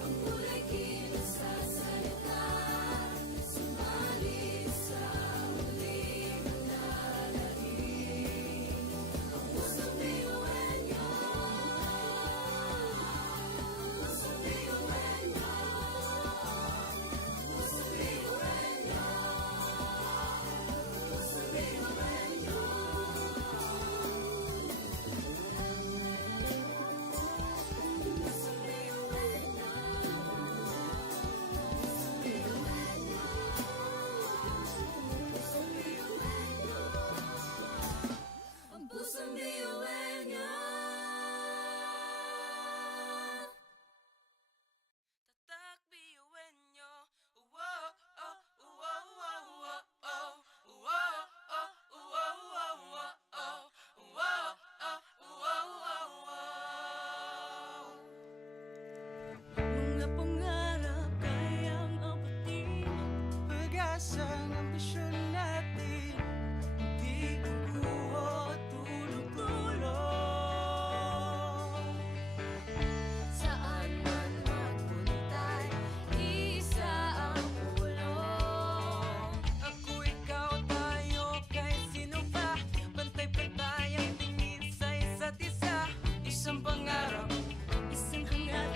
ang kulay kinasasalita. Subalit sa huli manlalahim ang pusong biyuhin nyo. Pusong biyuhin nyo. Pusong biyuhin nyo. Pusong biyuhin nyo. Pusong biyuhin nyo. Pusong biyuhin nyo. Ang pusong biyuhin nyo. Tatak biyuin nyo. Wow, oh, wow, wow, wow, oh. Wow, oh, wow, wow, wow, oh. Wow, oh, wow, wow, wow. Mga pangarap kayang apatin, pag-asa ng ambisyon natin. Di kukuha tulog-tulog. Saan man magpunta, isa ang ulo. Ako, ikaw, tayo, kahit sino pa. Pantay-pantay ang tingin sa isa't isa. Isang pangarap, isang hangat.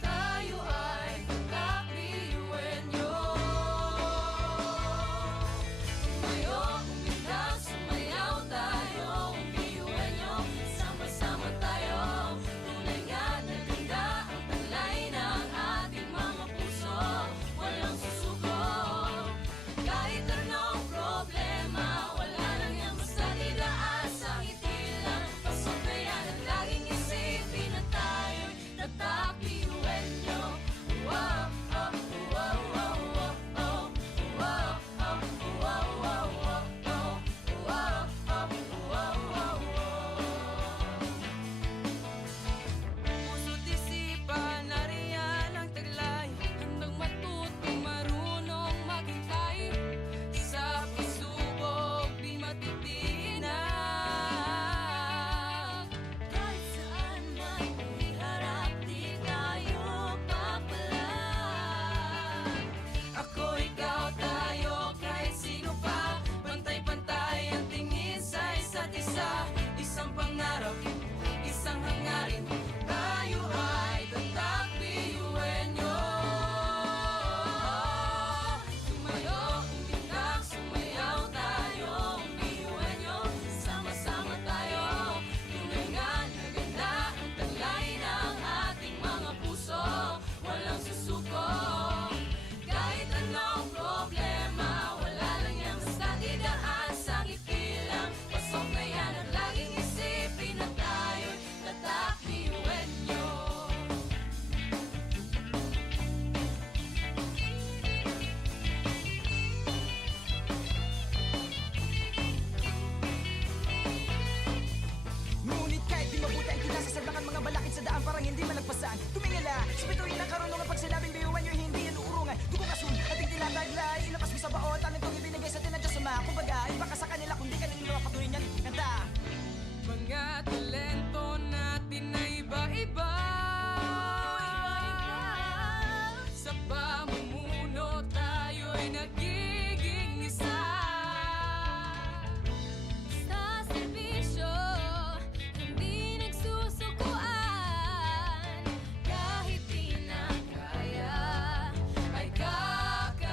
Tayo ay kakabiyuhin nyo. upang hindi malagpasan. Tumingala sa bituin ng karunungan pag sinabing biyuan nyo hindi yan uurungan. Dugong asun at hindi tinataglay, ilabas mo sa baon, talentong ibinigay sa atin ng Diyos Ama. Kumbaga, iba ka sa kanila kundi kanila patuloy niyan kanta. Mga talento natin na iba-iba, sa pamumuno tayo'y nagiging isa. Sa serbisyo, hindi nagsusukuan. Kahit di na kaya, Ay kakayanin.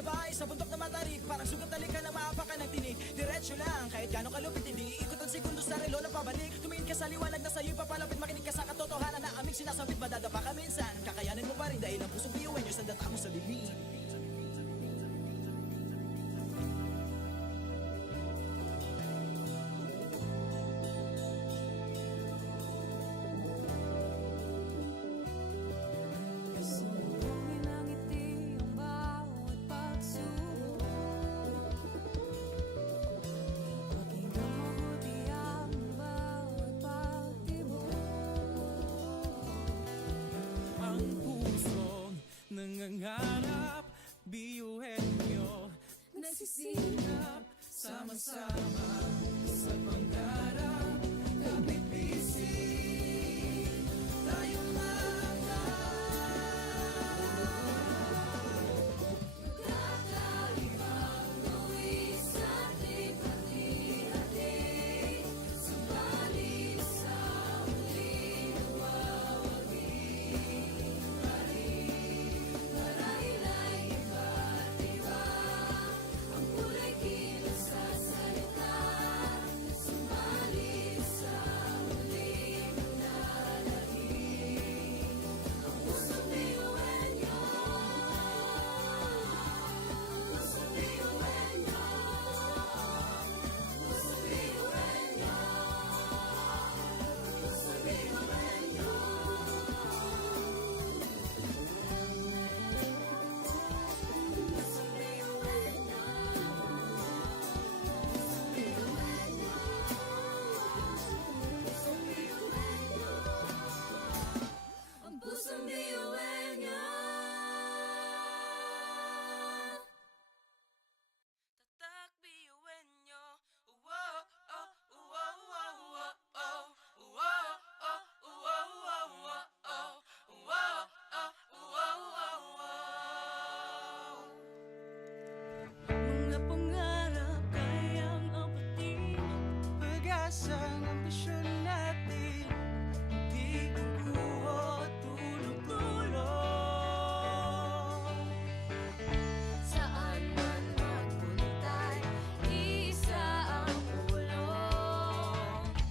sa bahay, sa bundok na matarik, parang sugat na lika na maapakan ng tinig. Diretso lang, kahit gano'ng kalupit, hindi ikot ang segundo sa relo na pabalik. Tumingin ka sa liwanag na sa'yo'y papalapit, makinig ka sa katotohanan na aming sinasabit. Madadapa ka minsan, kakayanin mo pa rin dahil ang pusong biyuin nyo sa data mo sa libing. Sumbungin ang ngiti ang bawat pagsubok. Pakinggan mabuti ang bawat pagtibok. Ang pusong nangangarap, biyuhin nyo, Nagsisikap, sama-sama sa pangarap. Kapit bisig, tayong kakaibang luwis at hati-hati. Subalit sa huli nawawagi pa rin. Marahil ay iba't iba ang kulay kilos sa salita. Subalit sa huli manalangin. Ang pusong biyuhin nyo, pusong biyuhin nyo, pusong biyuhin nyo, pusong biyuhin nyo. Pusong biyuhin nyo, pusong biyuhin nyo, pusong biyuhin nyo. Ang pusong biyuhin nyo. Tatak biyuin nyo. Wow, oh, wow, wow, wow, oh. Wow, oh, wow, wow, wow, oh. Wow, oh, wow, wow, wow. mga pangarap kayang abutin, pag-asang ambisyon natin, di kukuha tulog-tulog. Saan man magpuntay, isa ang ulo.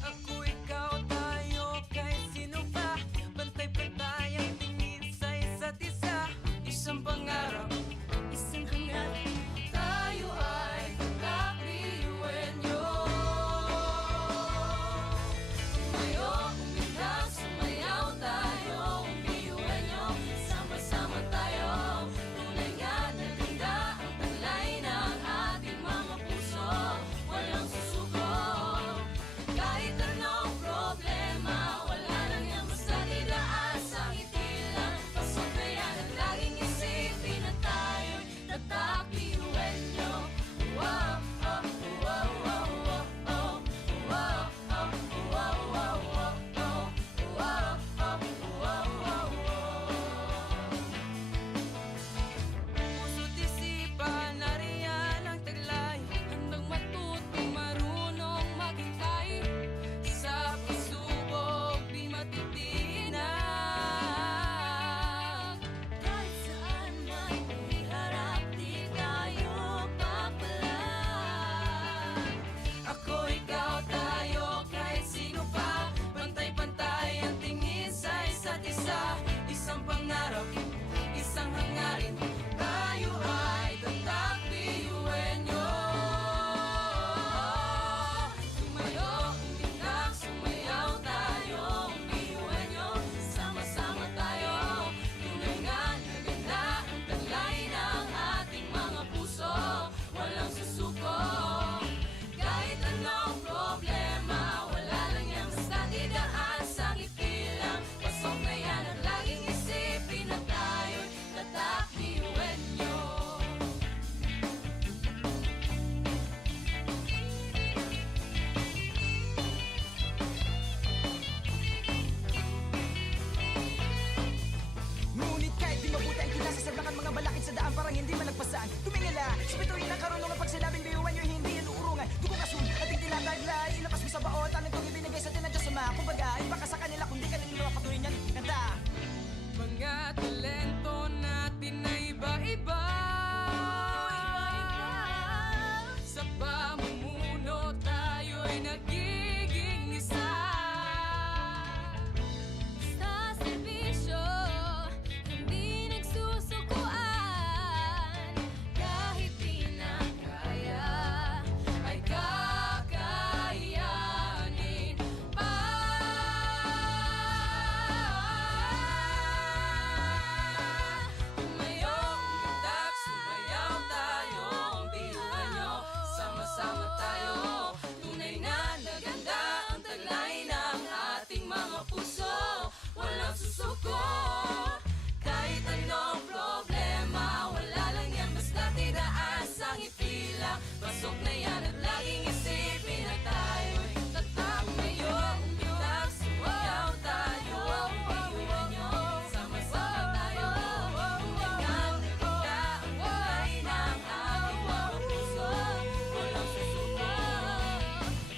Ako, ikaw, tayo, kahit sino pa. Pantay-pantay ang tingin sa isa't isa. Isang pangarap, Isang hangarin, tayo ay kakabiyuhin nyo. Tumayo, umilag, sumayaw tayo, biyuhin nyo. Sama-sama tayo, tunay nga na ganda ang taglay ng ating mga puso. Walang susuko, kahit anong problema, wala lang yan basta didaan sa ngiti lang. Pasok na yan at laging isipin na tayo'y tatakbiyuhin nyo. Wow, oh, wow, wow, wow, oh. Wow, oh, wow, wow, wow, oh. Wow, oh, wow, wow, wow. puso't isipan, nariyan ang taglay. Handang matutong marunong maghintay. Sa pagsubok, di matitinag. Kahit saan may iharap, di tayo papalag. Ako, ikaw, tayo, kahit sino pa. Pantay-pantay ang tingin sa isa't isa. Isang pangarap, isang hangarin. Tayo ay tatakbiyuhin nyo. Tumayo, umilag, sumayaw tayo, biyuhin nyo. Sama-sama tayo, tunay nga na ganda ang taglay ng ating mga puso. Walang susuko, kahit anong problema, wala lang yan basta didaan sa ngiti lang. Pasok na yan at laging isipin na tayo'y tatakbiyuhin nyo. Ngunit kahit di mabuti ang kinasa sa lakad, mga balakid sa daan parang hindi malagpasan. Tumingala, sa bituin ng karunungan pag sinabing biyuhan nyo, hindi yan uurungan. Dugong asun, ating tinataglay, ilabas mo sa baon, tanin kong ibinigay sa tinadya sa mga. Kumbaga, iba ka sa kanila, kundi ka nila patuloy niyan. Kanta! Mga talento natin na iba-iba. isang ngiti lang. Pasok na yan at laging isipin na tayo'y tatak ngayon. Umitak, sumayaw tayo, biyuhan nyo, sama-sama tayo. Tunay na ganda ang kulay ng ating mga puso. Walang susuko,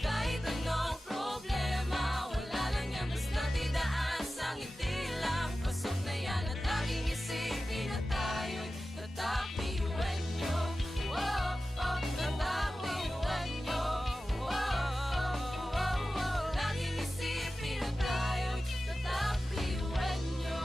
kahit anong problema, wala lang yan basta't idaan sa ngiti lang. Pasok na yan at laging isipin na tayo'y tatak biyuhan nyo. Tatak biyuhan nyo. Laging isipin na tayo'y tatak biyuhan nyo.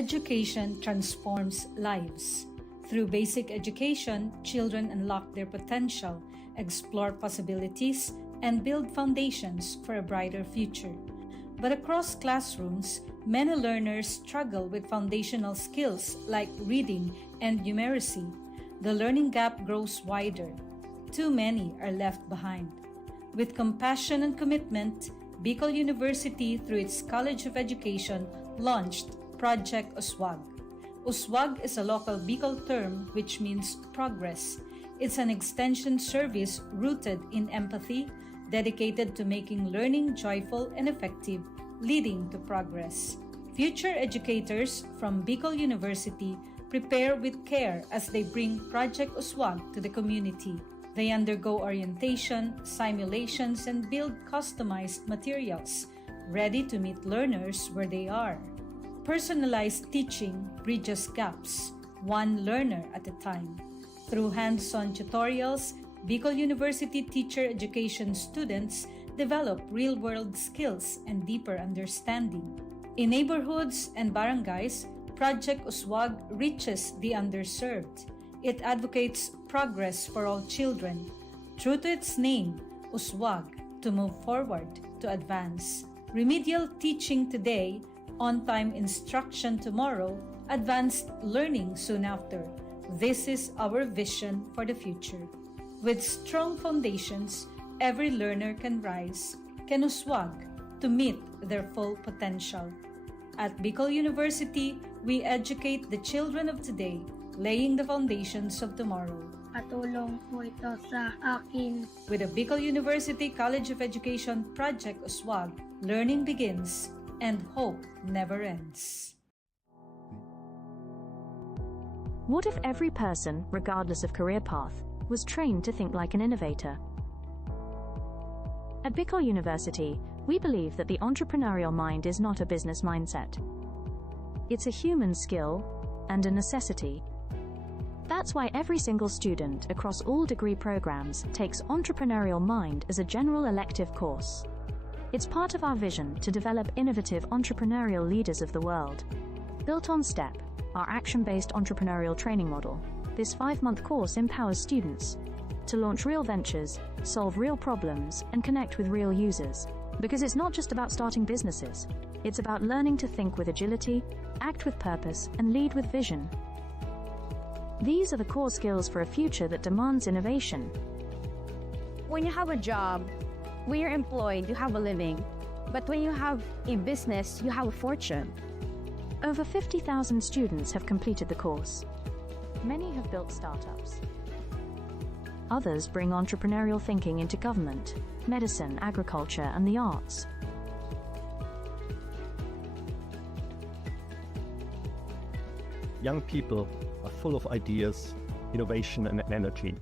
Education transforms lives. Through basic education, children unlock their potential, explore possibilities, and build foundations for a brighter future. But across classrooms, many learners struggle with foundational skills like reading and numeracy. The learning gap grows wider. Too many are left behind. With compassion and commitment, Bicol University, through its College of Education, launched Project Uswag. Uswag is a local Bicol term which means progress. It's an extension service rooted in empathy, dedicated to making learning joyful and effective, leading to progress. Future educators from Bicol University prepare with care as they bring Project Uswag to the community. They undergo orientation, simulations, and build customized materials, ready to meet learners where they are. Personalized teaching bridges gaps, one learner at a time. Through hands-on tutorials, Bicol University teacher education students develop real-world skills and deeper understanding. In neighborhoods and barangays, Project Uswag reaches the underserved. It advocates progress for all children. True to its name, Uswag, to move forward, to advance. Remedial teaching today, on-time instruction tomorrow, advanced learning soon after. This is our vision for the future. With strong foundations, every learner can rise, can uswag, to meet their full potential. At Bicol University, we educate the children of today, laying the foundations of tomorrow. Patulong po ito sa akin. With the Bicol University College of Education Project Uswag, learning begins and hope never ends. What if every person, regardless of career path, was trained to think like an innovator? At Bicol University, we believe that the entrepreneurial mind is not a business mindset. It's a human skill and a necessity. That's why every single student across all degree programs takes Entrepreneurial Mind as a general elective course. It's part of our vision to develop innovative entrepreneurial leaders of the world. Built on STEP, our action-based entrepreneurial training model, this 5-month course empowers students to launch real ventures, solve real problems, and connect with real users. Because it's not just about starting businesses, it's about learning to think with agility, act with purpose, and lead with vision. These are the core skills for a future that demands innovation. When you have a job, when you're employed, you have a living. But when you have a business, you have a fortune. Over 50,000 students have completed the course. Many have built startups. Others bring entrepreneurial thinking into government, medicine, agriculture, and the arts. Young people are full of ideas, innovation, and energy.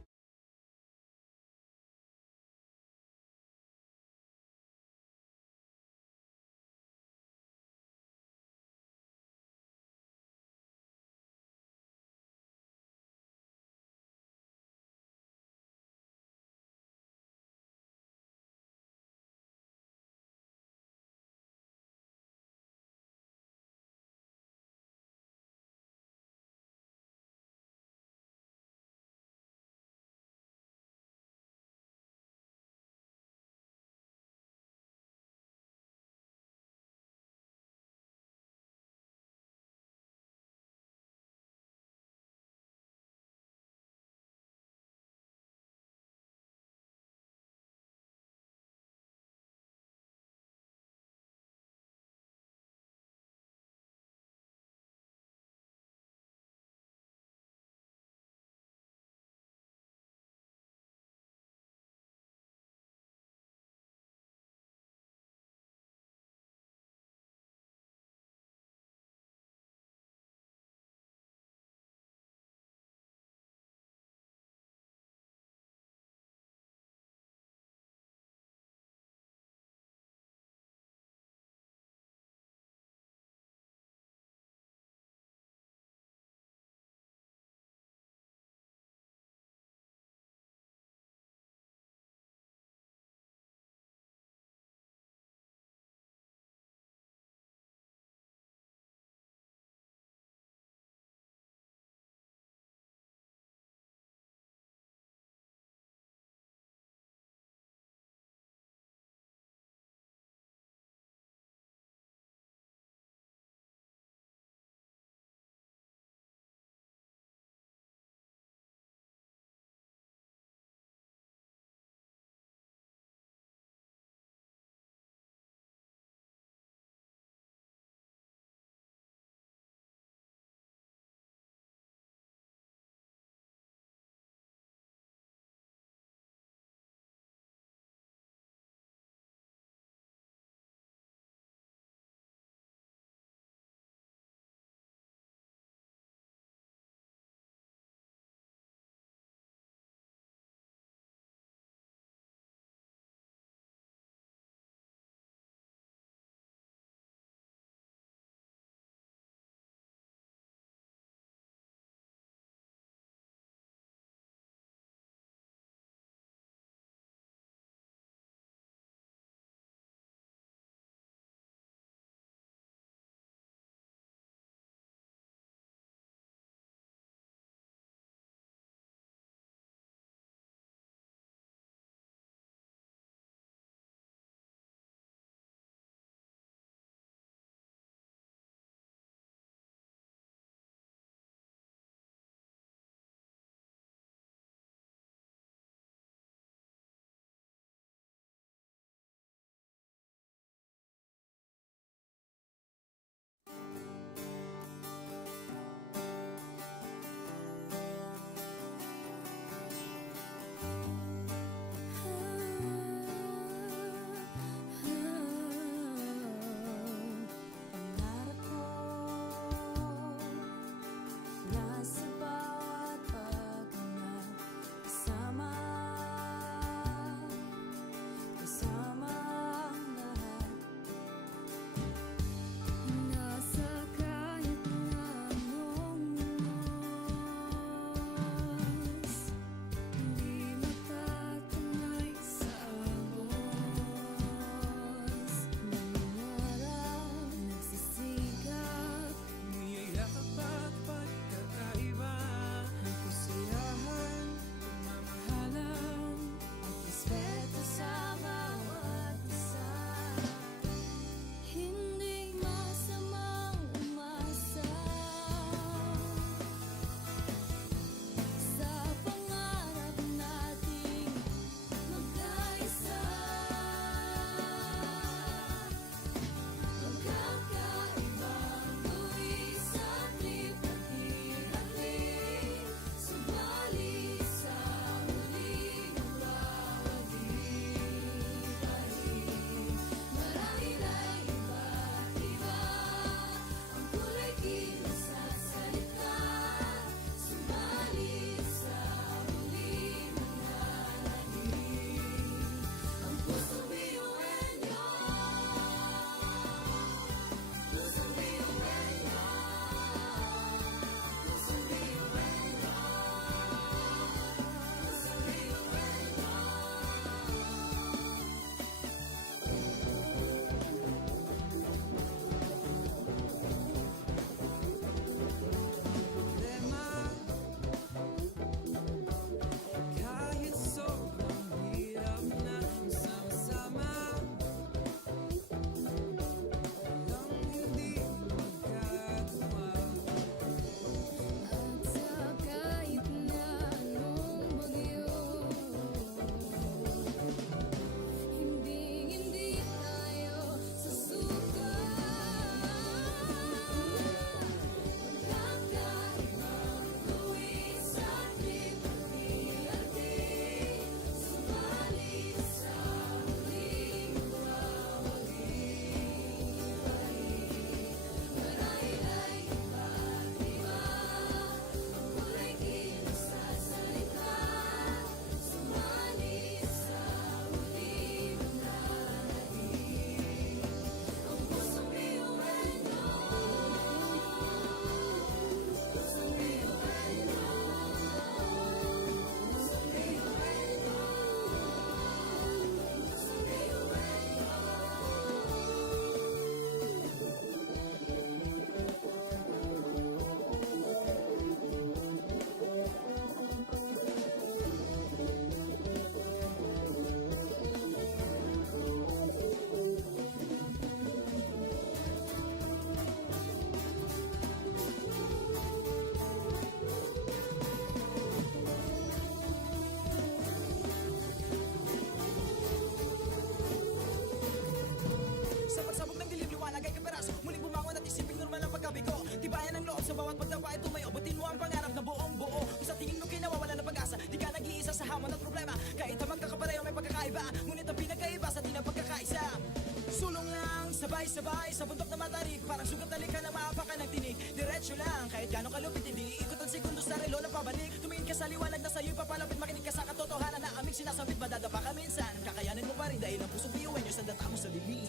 Sabay-sabay sa bundok na matarik, parang sugat talikan na maapakan ng tinig. Diretso lang, kahit gano'ng kalupit hindi ikot ang segundo sa relo na pabalik. Tumingin ka sa liwanag na sa'yo'y papalapit, makinig ka sa katotohanan na aming sinasabit. Madadapa ka minsan, kakayanin mo pa rin dahil ang pusong biyuan nyo sa data mo sa dilim.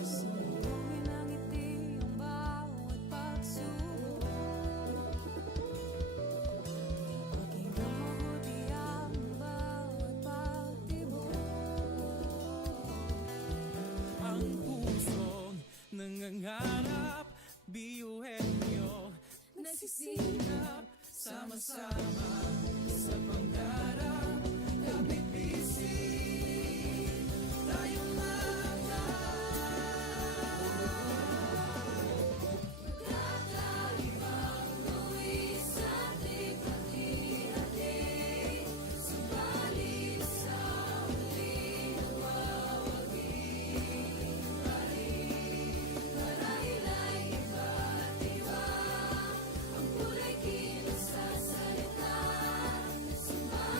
Sunduin ang ngiti ang bawat pagsubok. Pakinggan mabuti ang bawat pagtibok. Ang pusong nangangarap, biyuhin nyo, Nagsisikap, sama-sama sa pangarap. Kapit bisig, tayong mga kakaibang luwi sa ating hati-hati. Subalit sa huli nawawagi pa rin. Marahil ay iba't iba ang kulay kilos sa salita. Subalit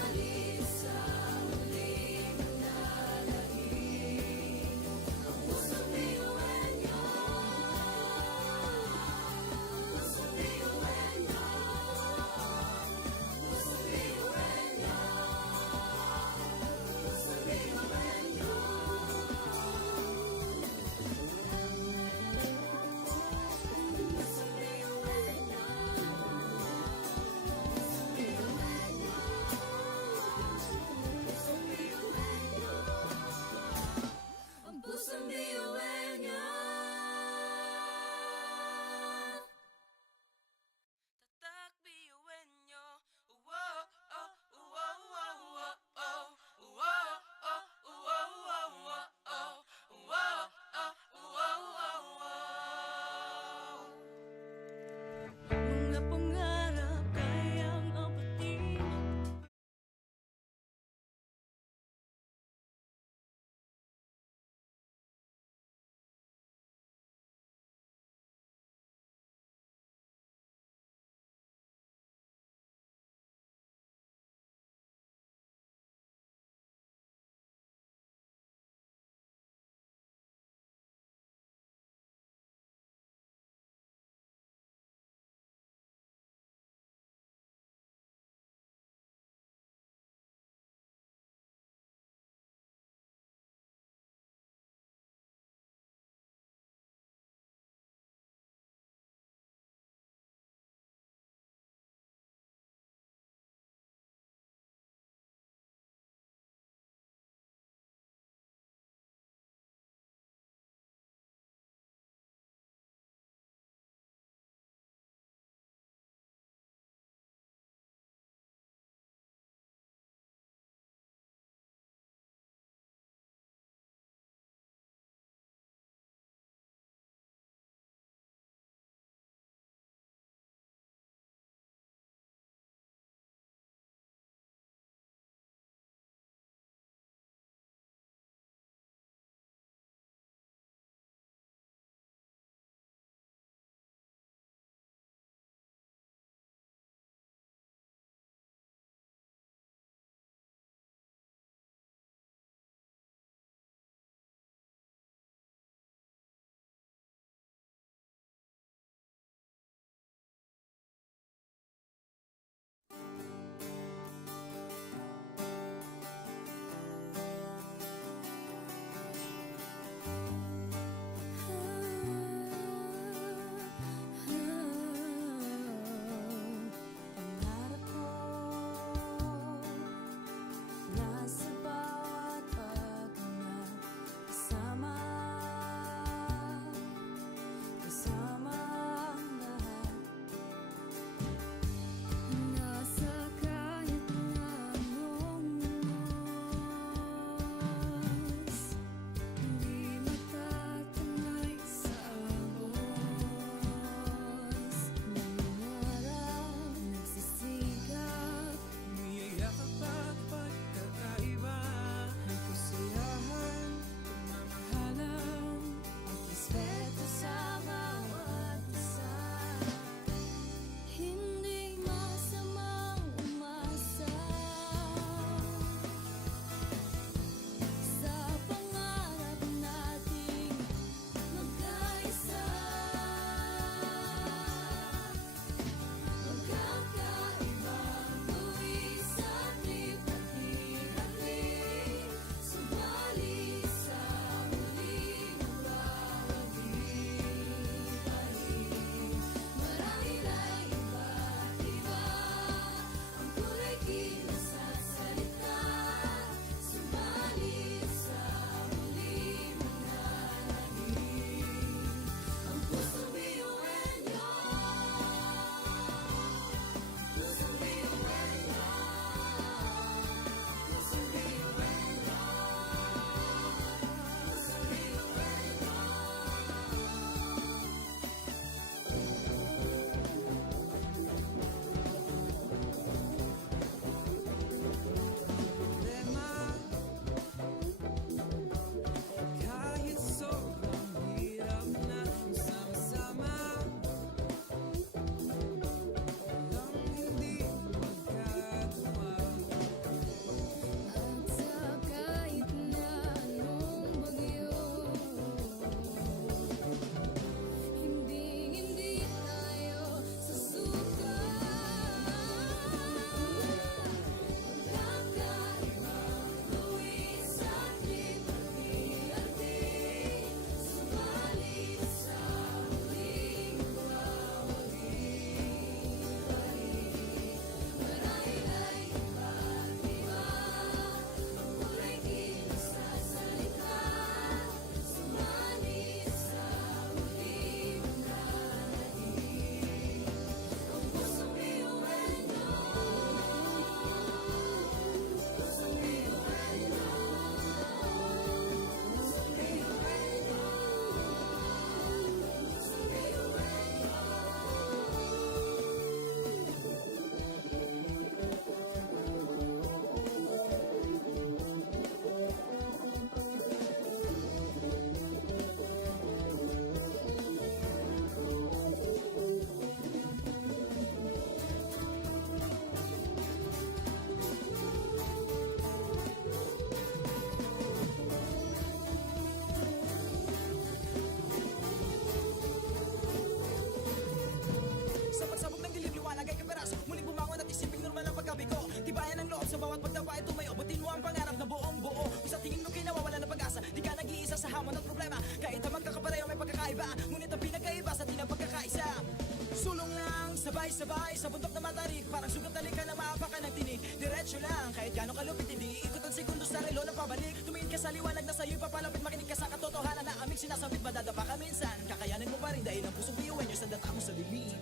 Sulong lang, sabay-sabay sa bundok na matarik. Parang sugat na lika na maapakan ng tinig. Diretso lang, kahit gano'ng kalupit hindi ikot ang segundo sa relo ng pabalik. Tumingin ka sa liwanag na sa'yo'y papalapit. Makinig ka sa katotohanan na aming sinasabit. Madadapa ka minsan, kakayanin mo pa rin dahil ang pusong biyuan nyo sa data mo sa bibig.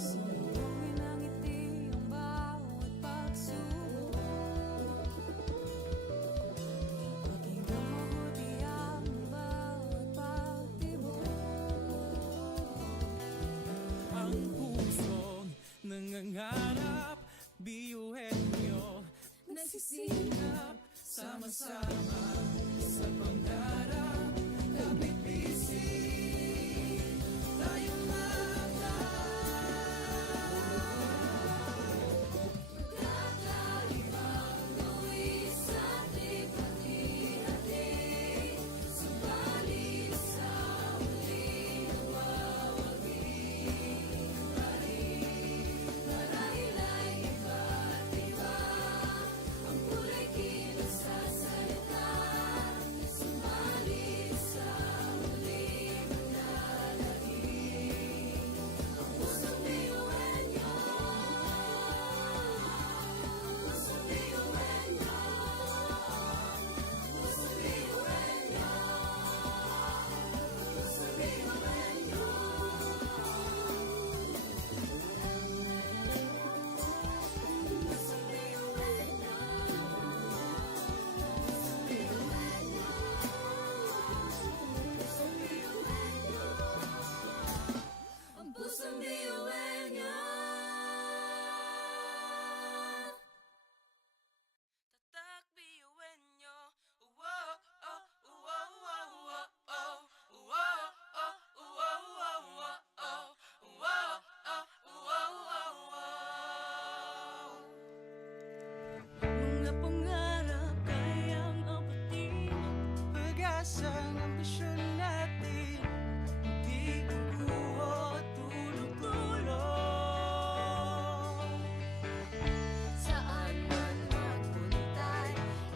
Sumbungin ang ngiti ang bawat pagsubok. Pakinggan mabuti ang bawat pagtibok. Ang pusong nangangarap, biyuhin nyo. Nagsisikap, Sama-sama sa pangarap, kapit-bisig tayong kakaibang gawin sa ating pati-hati. Subalit sa huling nawawagi pa rin. Marahil ay iba't iba ang kulay kilos sa salita. Subalit sa huling manlalangin. Ang pusong biyuhan niyo. Pusong biyuhan niyo. Pusong biyuhan niyo. Pusong biyuhan niyo. Pusong biyuhan niyo. Ang pusong biyuhan niyo. Tatak biyuhin nyo. Wow, oh, wow, wow, wow, oh. Wow, oh, wow, wow, wow, oh. Wow, oh, wow, wow, wow. Mga pangarap kayang apatin. Pag-asa ng ambisyon natin. Hindi kukuha at tulog-tulog. Saan man magpuntay,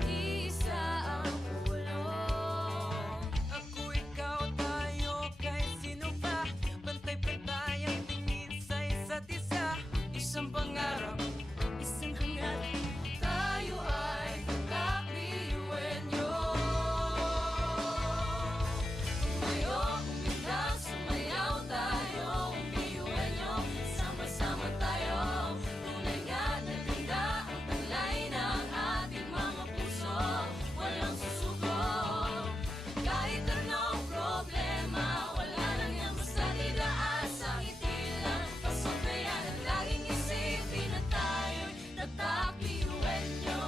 isa ang pulong. Ako, ikaw, tayo, kahit sino pa. Pantay-pantay ang tingin sa isa't isa. Isang pangarap, isang hangarin. Tayo ay kakabiyuhin niyo. Tumayo, umilag, sumayaw tayo. Biyuhin niyo, sama-sama tayo. Tunay nga na ganda ang taglay ng ating mga puso. Walang susuko. Kahit anong problema, wala lang yan basta didaan sa ngiti lang. Pasok na yan at laging isipin na tayo'y tatakbiyuhin niyo.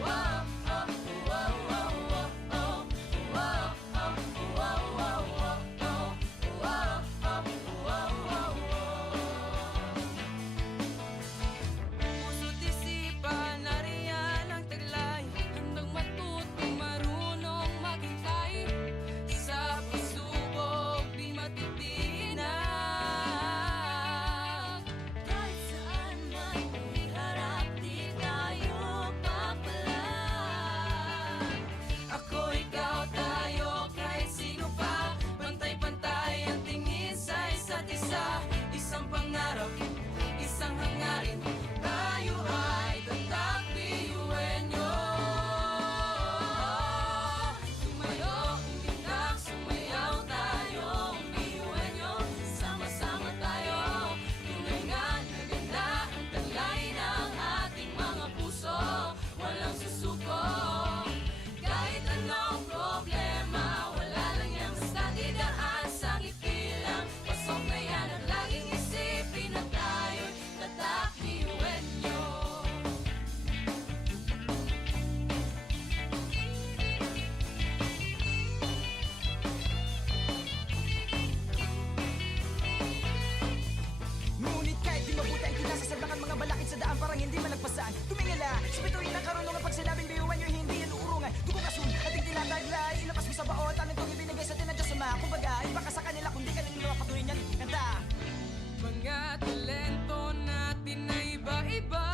Wow, oh, wow, wow, wow, oh. Wow, oh, wow, wow, wow, oh. Wow, oh, wow, wow, wow. Puso't isipan, nariyan ang taglay. Handang matuto, marunong maghintay. Sa pagsubok, di matitinag. Kahit saan man iharap, di tayo papalag. Ako, ikaw, tayo, kahit sino pa. Pantay-pantay ang tingin sa isa't isa. Isang pangarap, isang hangarin. Tayo ay tatakbiyuhin nyo. Tumayo, umilag, sumayaw tayo. Biyuhin niyo, sama-sama tayo. Tunay nga na ganda ang taglay ng ating mga puso. Walang susuko. Kahit anong problema, wala lang yan basta didaan sa ngiti lang. Pasok na yan at laging isipin na tayo'y tatakbiyuhin niyo. Ngunit kahit di mabuti ang kinasasalangan mga balakid sa daan parang hindi malagpasan. Tumingala, sa bituin ng karunungan pag sinabing biyuhan nyo hindi yan uurungan. Dugong asun, ating tinataglay, ilapas mo sa baon, tanong kong ibinigay sa tinadya sa mga. Kumbaga, iba ka sa kanila kung di ka nila patuloy niyan. Kanta! Mga talento natin na iba-iba.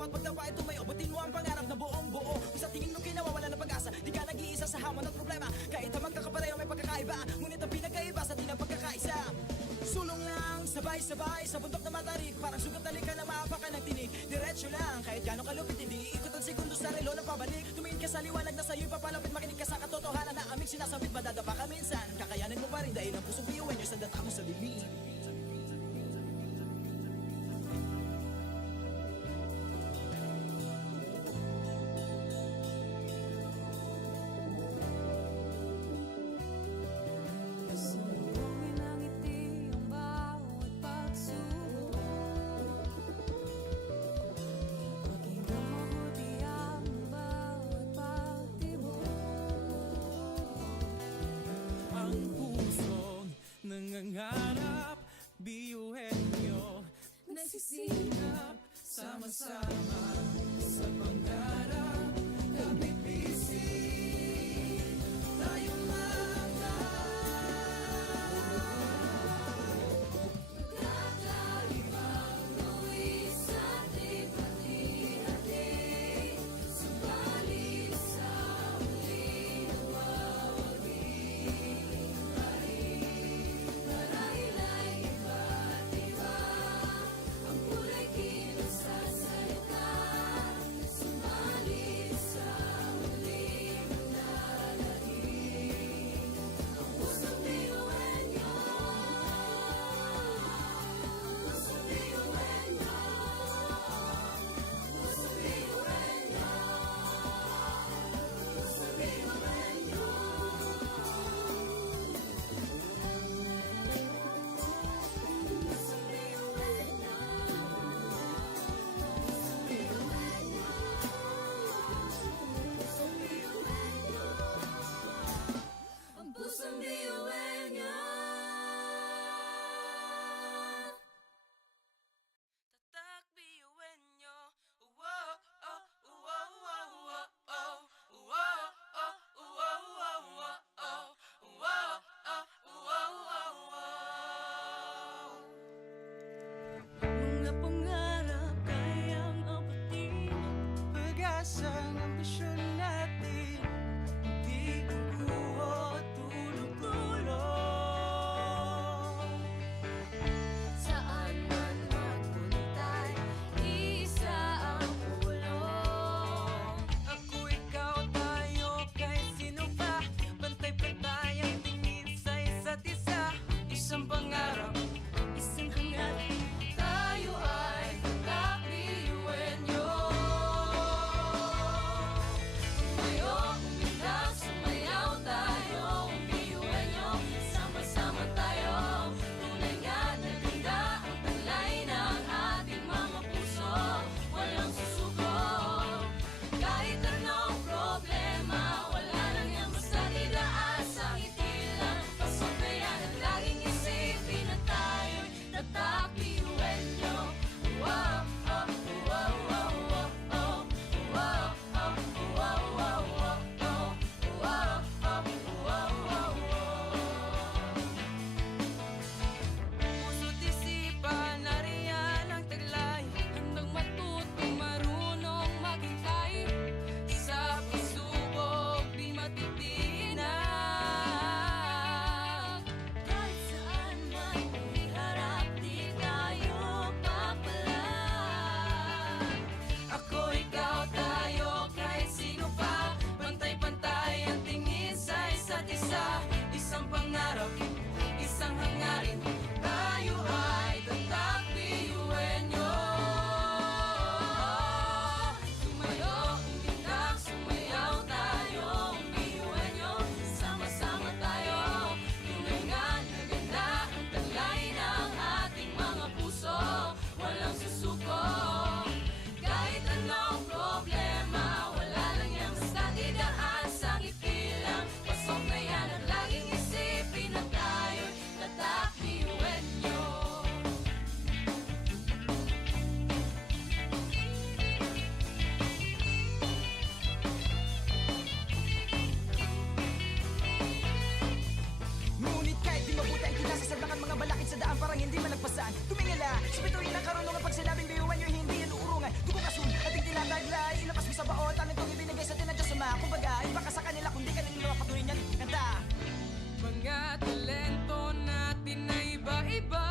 bawat pagdapa ay tumayo. Butin mo ang pangarap na buong buo. Kung sa tingin mo kinawawala ng pag-asa, di ka nag-iisa sa hamon at problema. Kahit ang magkakapareho may pagkakaiba, ngunit ang pinagkaiba sa di ng pagkakaisa. Sulong lang, sabay-sabay sa bundok na matarik. Parang sugat na lika na maapakan ng tinig. Diretso lang, kahit gano'ng kalupit, hindi ikot ang segundo sa relo ng pabalik. Tumingin ka sa liwanag na sa'yo'y papalapit. Makinig ka sa katotohanan na aming sinasabit. Madadapa ka minsan, kakayanin mo pa rin dahil ang pusong biyuin nyo sa data mo sa dilim. Salubungin ng ngiti ang bawat pagsubok. Pakinggan mabuti ang bawat pagtibok. Ang pusong nangangarap, biyuhin nyo. Nagsisikap, Sama-sama sa pangarap, kapit bisig, tayo kakaibang luwi sa ating pati-hati. Subalit sa huli nawawagi marahil ay iba't iba. Ang kulay kilos sa salita. Subalit sa huli manlalagi. Ang pusong biyuhin nyo. Pusong biyuhin nyo. Pusong biyuhin nyo. Pusong biyuhin nyo. Pusong biyuhin nyo. Pusong biyuhin nyo. Ang pusong biyuhin nyo. Tatak biyuin nyo. Wow, oh, wow, wow, wow, oh. Wow, oh, wow, wow, wow, oh. Wow, oh, wow, wow, wow. Mga pangarap kayang abutin. pag-asa ng ambisyon natin. Hindi kukuha at tulog-tulog. Saan man magpuntay, isa ang pulong. Ako, ikaw, tayo, kahit sino pa. Pantay-pantay ang tingin sa isa't isa. Isang pangarap, Isang hangarin, tayo ay kakabiyuhin nyo. Tumayo, umilag, sumayaw tayo, biyuhin nyo. Sama-sama tayo, tunay nga na ganda ang taglay ng ating mga puso. Walang susuko, kahit anong problema, wala lang yan basta didaan sa ngiti lang. Pasok na yan at laging isipin na tayo'y tatak biyuhin nyo. Wow, oh, wow, wow, wow, oh. Wow, oh, wow, wow, wow, oh. Wow, oh, wow, wow, wow. puso't isipan, nariyan ang taglay. Handang matuto, marunong maghintay. Sa pagsubok, di matitinag. Kahit saan man iharap, di tayo papalag. Ako, ikaw, tayo, kahit sino pa. Pantay-pantay ang tingin sa isa't isa. Isang pangarap, isang hangarin. Tayo ay tatak biyuhin nyo. Tumayo, umilag, sumayaw tayo, biyuhin nyo. Sama-sama tayo, tunay nga na ganda ang taglay ng ating mga puso. Walang susuko, kahit anong problema, wala lang yan basta didaan sa ngiti lang. Pasok na yan at laging isipin na tayo'y tatak biyuhin nyo. Ngunit kahit di mabuti ang kinasasalangan mga balakid sa daan parang hindi malagpasan. Tumingala, sa bituin ng karunungan pag sinabing biyuhan nyo hindi yan uurungan. Dugong asun at tinataglay, ilabas mo sa baon, talentong ibinigay sa tinadya sa mga kumbaga, iba ka sa kanila kung di ka niluluwa, patuloy niyan kanta. Mga talento natin na iba-iba,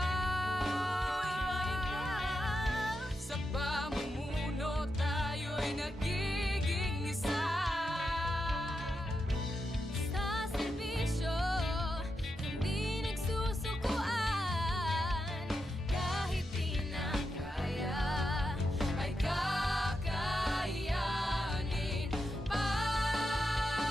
sa pamumuno tayo'y nagiging isa. Sa serbisyo, hindi nagsusukuan. Kahit di na kaya, ay kakayanin. Pag-ibig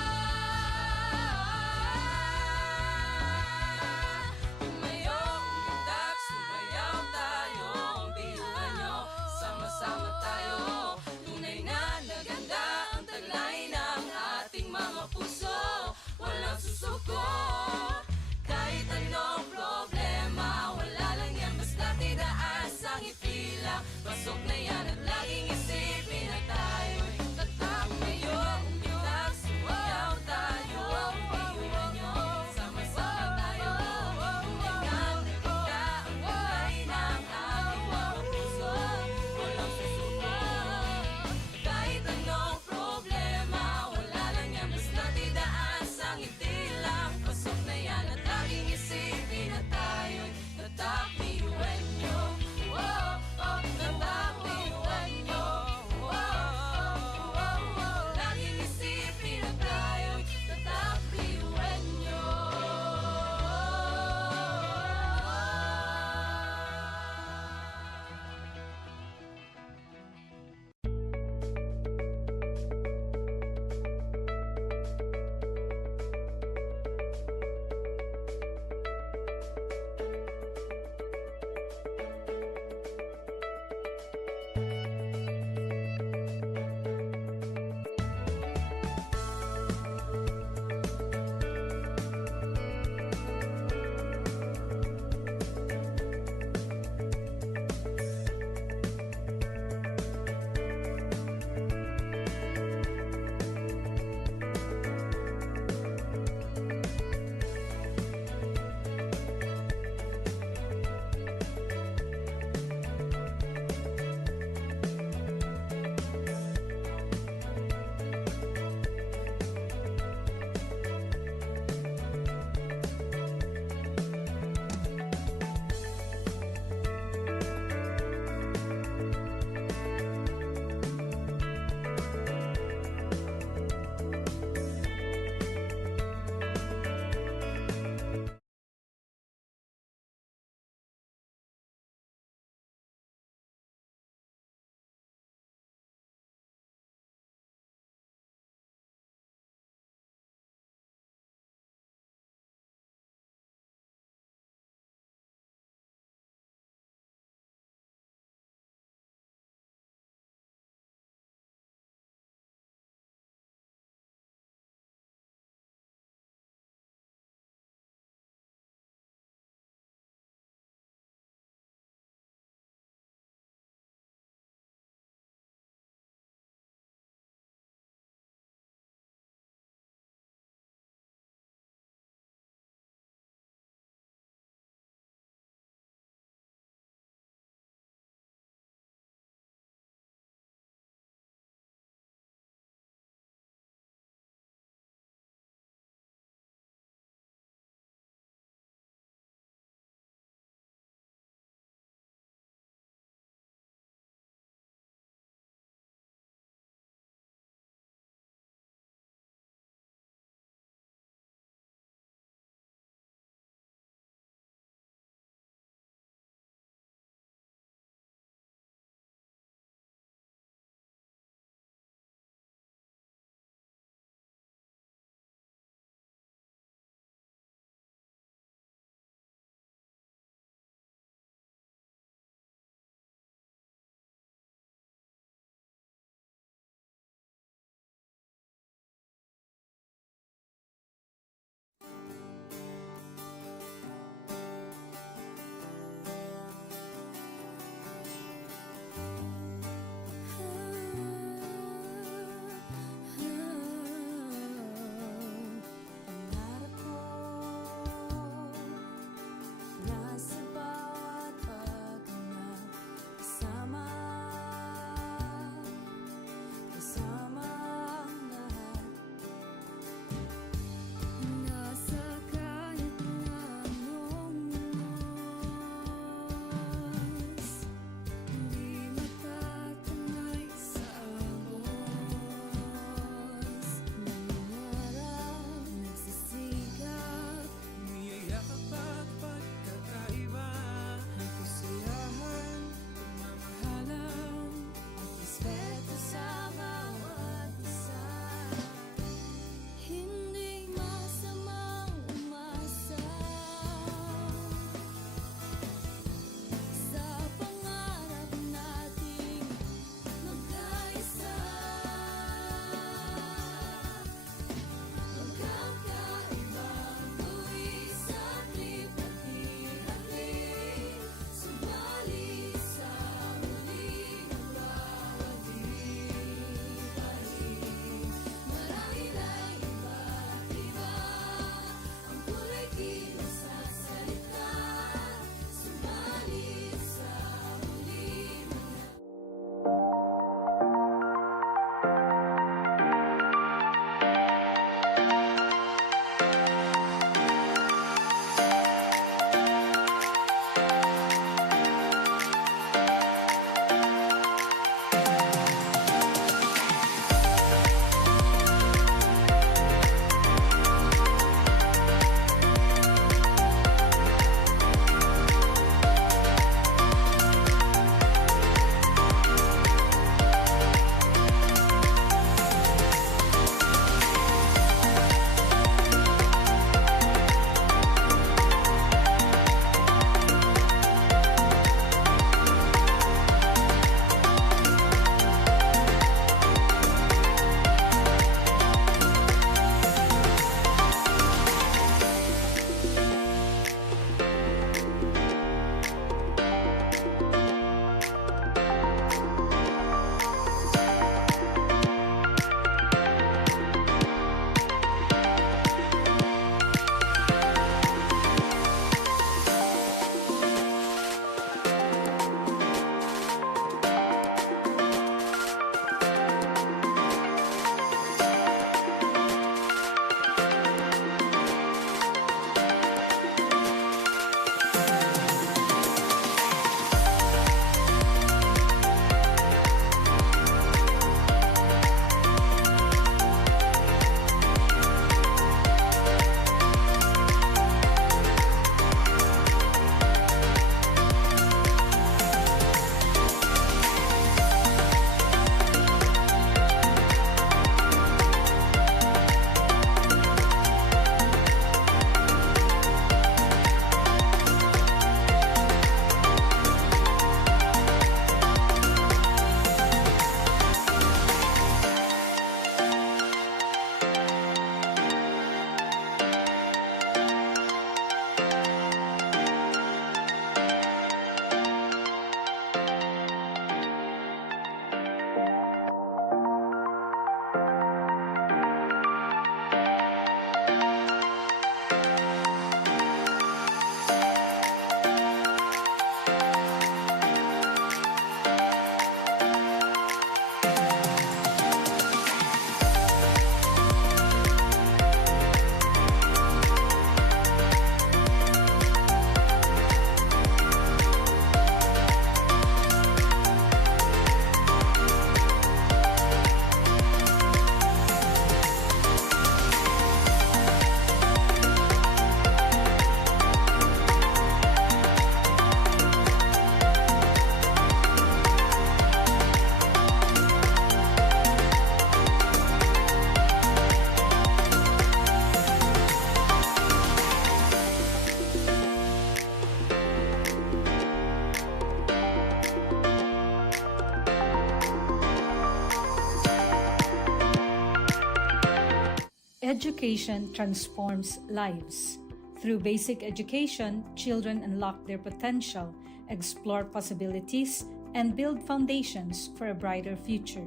Education transforms lives. Through basic education, children unlock their potential, explore possibilities, and build foundations for a brighter future.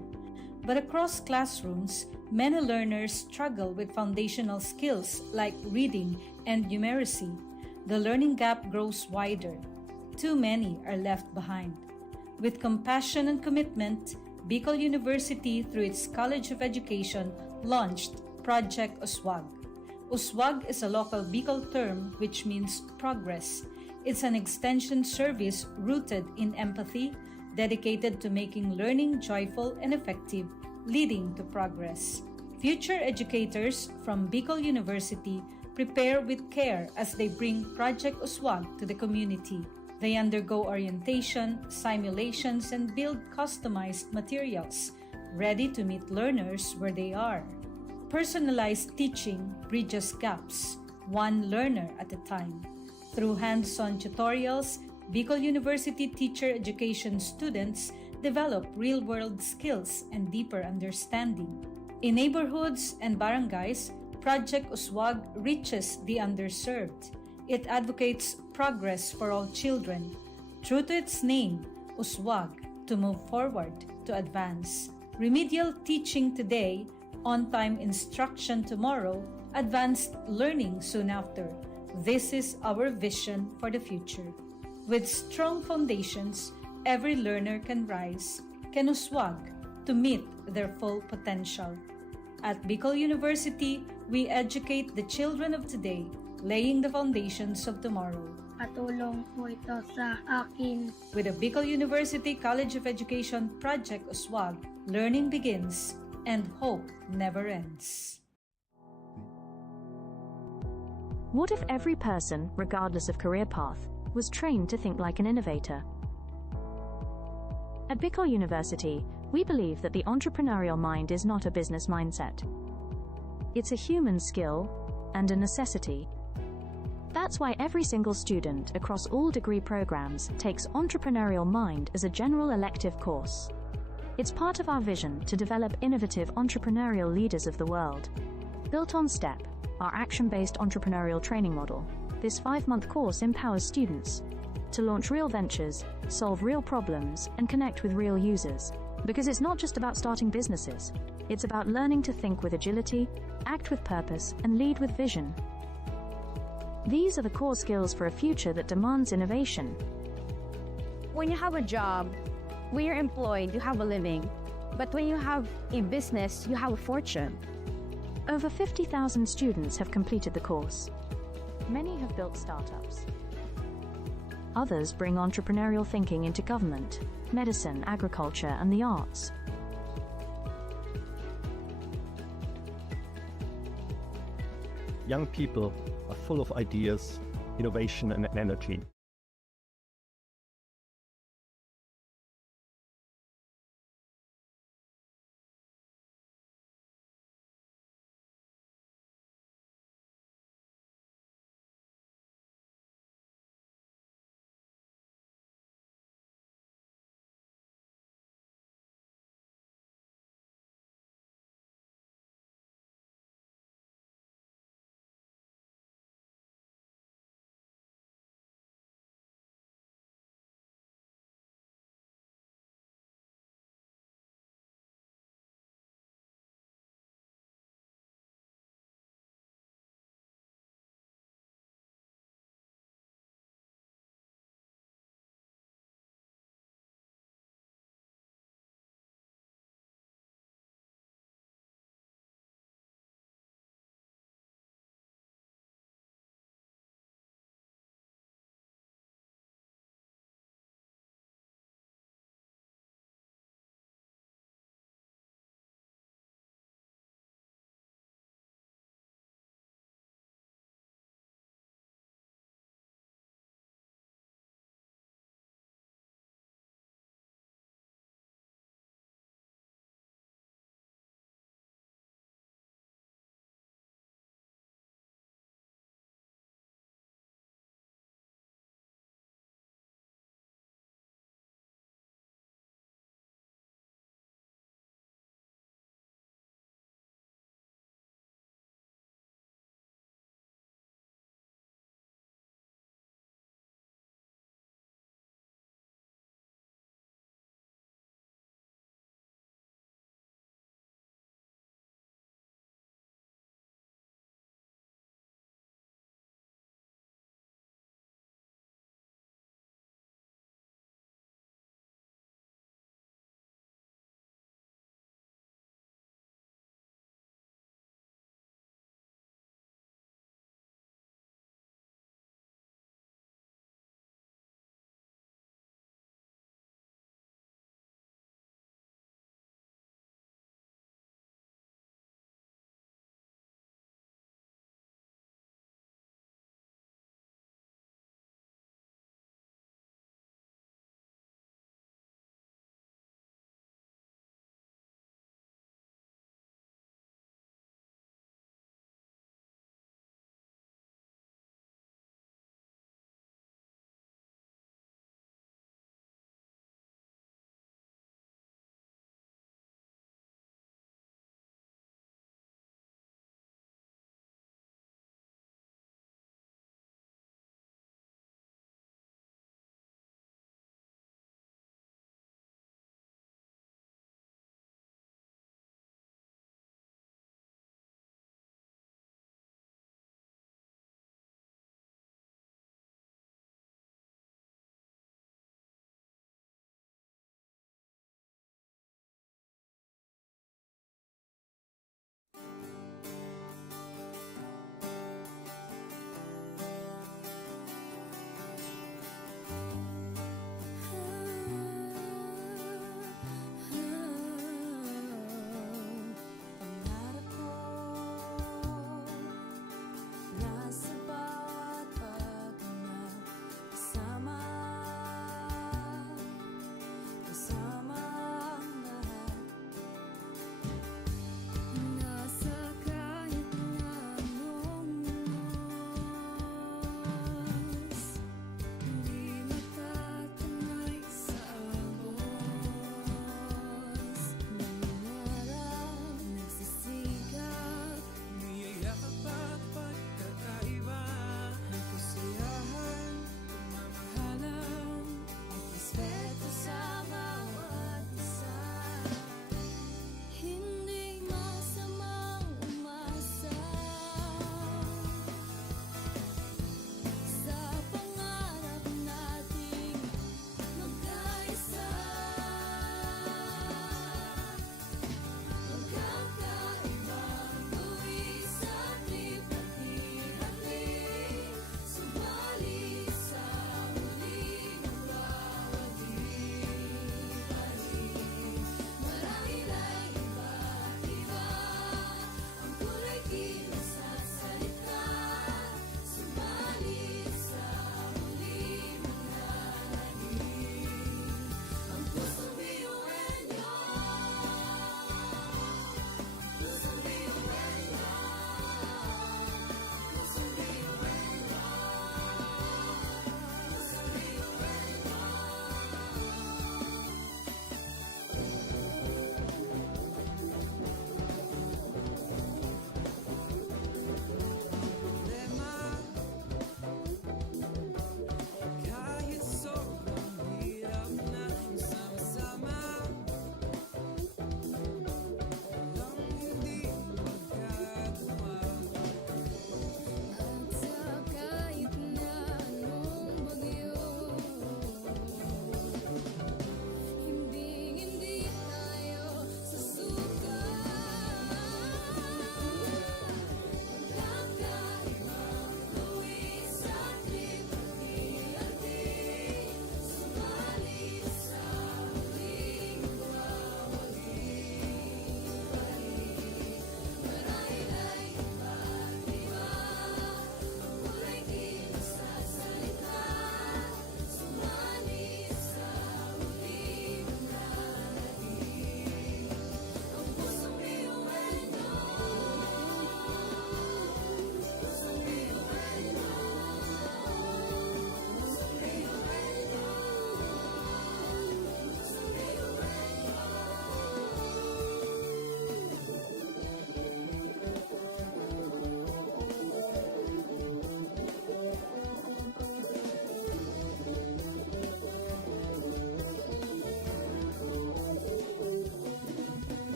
But across classrooms, many learners struggle with foundational skills like reading and numeracy. The learning gap grows wider. Too many are left behind. With compassion and commitment, Bicol University, through its College of Education, launched Project Uswag. Uswag is a local Bicol term which means progress. It's an extension service rooted in empathy, dedicated to making learning joyful and effective, leading to progress. Future educators from Bicol University prepare with care as they bring Project Uswag to the community. They undergo orientation, simulations, and build customized materials, ready to meet learners where they are. Personalized teaching bridges gaps, one learner at a time. Through hands-on tutorials, Bicol University teacher education students develop real-world skills and deeper understanding. In neighborhoods and barangays, Project Uswag reaches the underserved. It advocates progress for all children. True to its name, Uswag, to move forward, to advance. Remedial teaching today, on-time instruction tomorrow, advanced learning soon after. This is our vision for the future. With strong foundations, every learner can rise, can uswag to meet their full potential. At Bicol University, we educate the children of today, laying the foundations of tomorrow. Katulong po ito sa akin. With the Bicol University College of Education Project Uswag, learning begins and hope never ends. What if every person, regardless of career path, was trained to think like an innovator? At Bicol University, we believe that the entrepreneurial mind is not a business mindset. It's a human skill and a necessity. That's why every single student across all degree programs takes Entrepreneurial Mind as a general elective course. It's part of our vision to develop innovative entrepreneurial leaders of the world. Built on STEP, our action-based entrepreneurial training model, this 5-month course empowers students to launch real ventures, solve real problems, and connect with real users. Because it's not just about starting businesses, it's about learning to think with agility, act with purpose, and lead with vision. These are the core skills for a future that demands innovation. When you have a job, when you're employed, you have a living. But when you have a business, you have a fortune. Over 50,000 students have completed the course. Many have built startups. Others bring entrepreneurial thinking into government, medicine, agriculture, and the arts. Young people are full of ideas, innovation, and energy.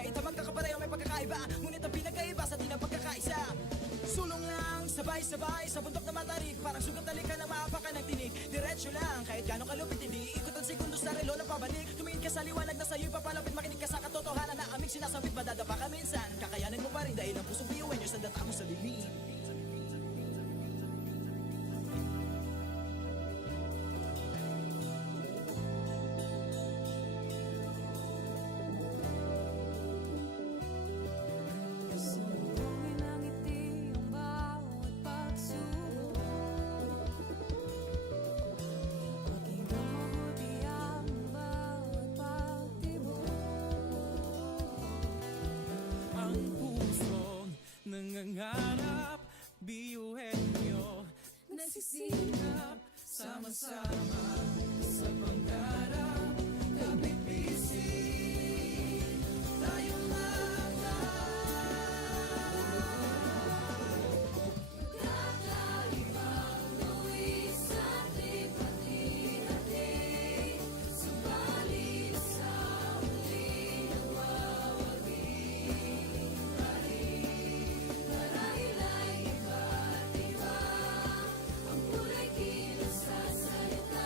Kahit ang magkakapareho may pagkakaiba, ngunit ang pinagkaiba sa di na pagkakaisa. Sulong lang, sabay-sabay sa bundok na matarik, parang sugat na lika na maapakan ng tinig. Diretso lang, kahit gano'ng kalupit, hindi ikot ang segundo sa relo na pabalik. Tumingin ka sa liwanag na sa'yo'y papalapit, makinig ka sa katotohanan na aming sinasabit. Madadapa ka minsan, kakayanin mo pa rin dahil ang pusong biyuin nyo sa data mo sa dilim. Sumbungin ang ngiti ang bawat pagsubok. Pakinggan mabuti ang bawat pagtibok. Ang pusong nangangarap, biyuhin nyo, nagsisikap, sama-sama sa pangarap. Kapit bisig, tayong Kakaibang luwis at lipat-hati, subalit sa huli nawawagi. Marahil ay iba't iba, ang kulay kilos sa salita.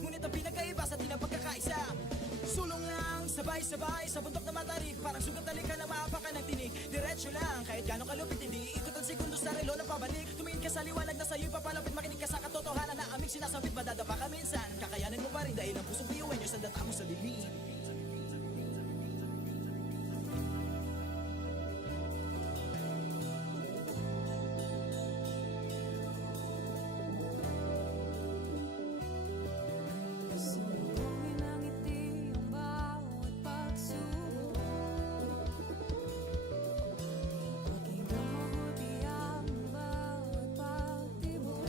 Ngunit ang pinagkaiba sa tinang pagkakaisa, sulong lang, sabay-sabay sa bundok na matarik. Parang sugat na likha na maapakan ng tinig. Diretso lang, kahit gano'ng kalupit, hindi ikot ang segundo sa relo na pabalik. Tumingin ka sa liwanag na sa'yo'y papalapit, makinig ka sa katotohanan na aming sinasabit. Madadapa ka minsan, kakayanin mo pa rin dahil ang pusong biyuin nyo sa data mo sa dilim. Sumbongin ang ngiti ang bawat pagsubok. Pakinggan mabuti ang bawat pagtibok.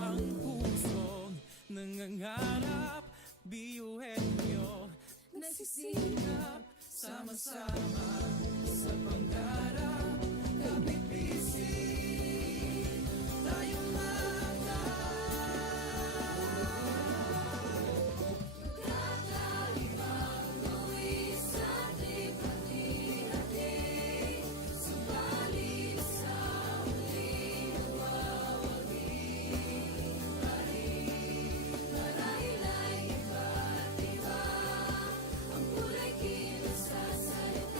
Ang pusong nangangarap, biyuhin nyo nagsisikap, sama-sama sa pangarap. Kapit bisig, tayong Kakaibang buwis sa ating pati-hati. Subalit sa huli nawawagi pa rin. Marahil ay iba't iba ang kulay kilos sa salita.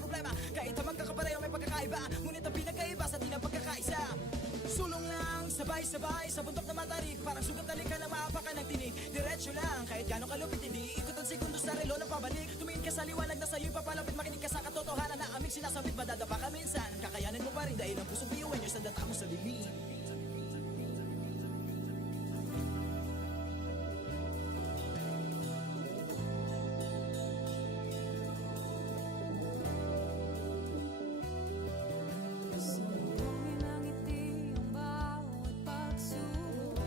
problema. Kahit ang magkakapareho may pagkakaiba, ngunit ang pinagkaiba sa atin ang pagkakaisa. Sulong lang, sabay-sabay sa bundok na matarik, parang sugat na lika na maapakan ng tinig. Diretso lang, kahit gano'ng kalupit, hindi ikot ang segundo sa relo ng pabalik. Tumingin ka sa liwanag na sa'yo'y papalapit, makinig ka sa katotohanan na aming sinasabit, madadapa ka minsan. Kakayanin mo pa rin dahil ang pusong biyuin nyo sa data mo sa dilim. Ngilangiti ang bawat pagsubok,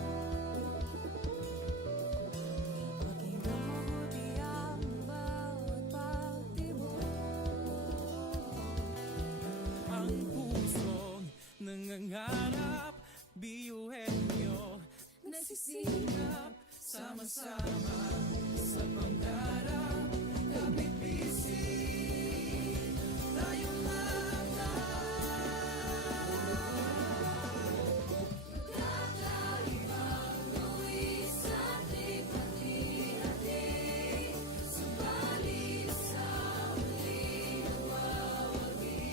pakinggan mabuti ang bawat pagtibok. Ang pusong nangangarap, biyuhin nyo, nagsisikap, sama-sama sa pangarap. Kapit bisig, tayong Kakaibang luwis ating hati-hati, subalit sa huli nagwawagi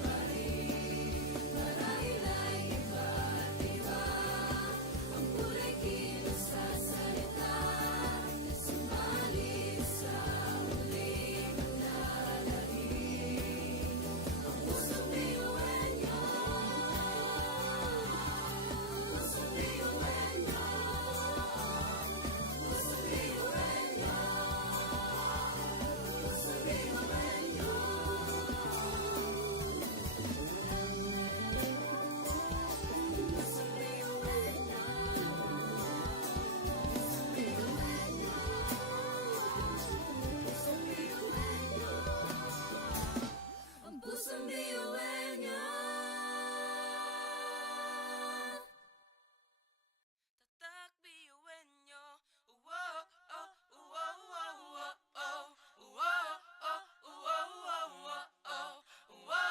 pa rin. Marahil ay iba't iba ang kulay kilos sa salita, subalit sa huli manlalahim ang pusong biyuhin nyo. Pusong biyuhin nyo. Pusong biyuhin nyo. Pusong biyuhin nyo. Pusong biyuhin nyo. Pusong biyuhin nyo. Ang pusong biyuhin nyo. Tatak biyuin nyo. Uwo, oh, uwo, uwo, uwo, oh. Uwo, oh, uwo, uwo, uwo, oh. Uwo,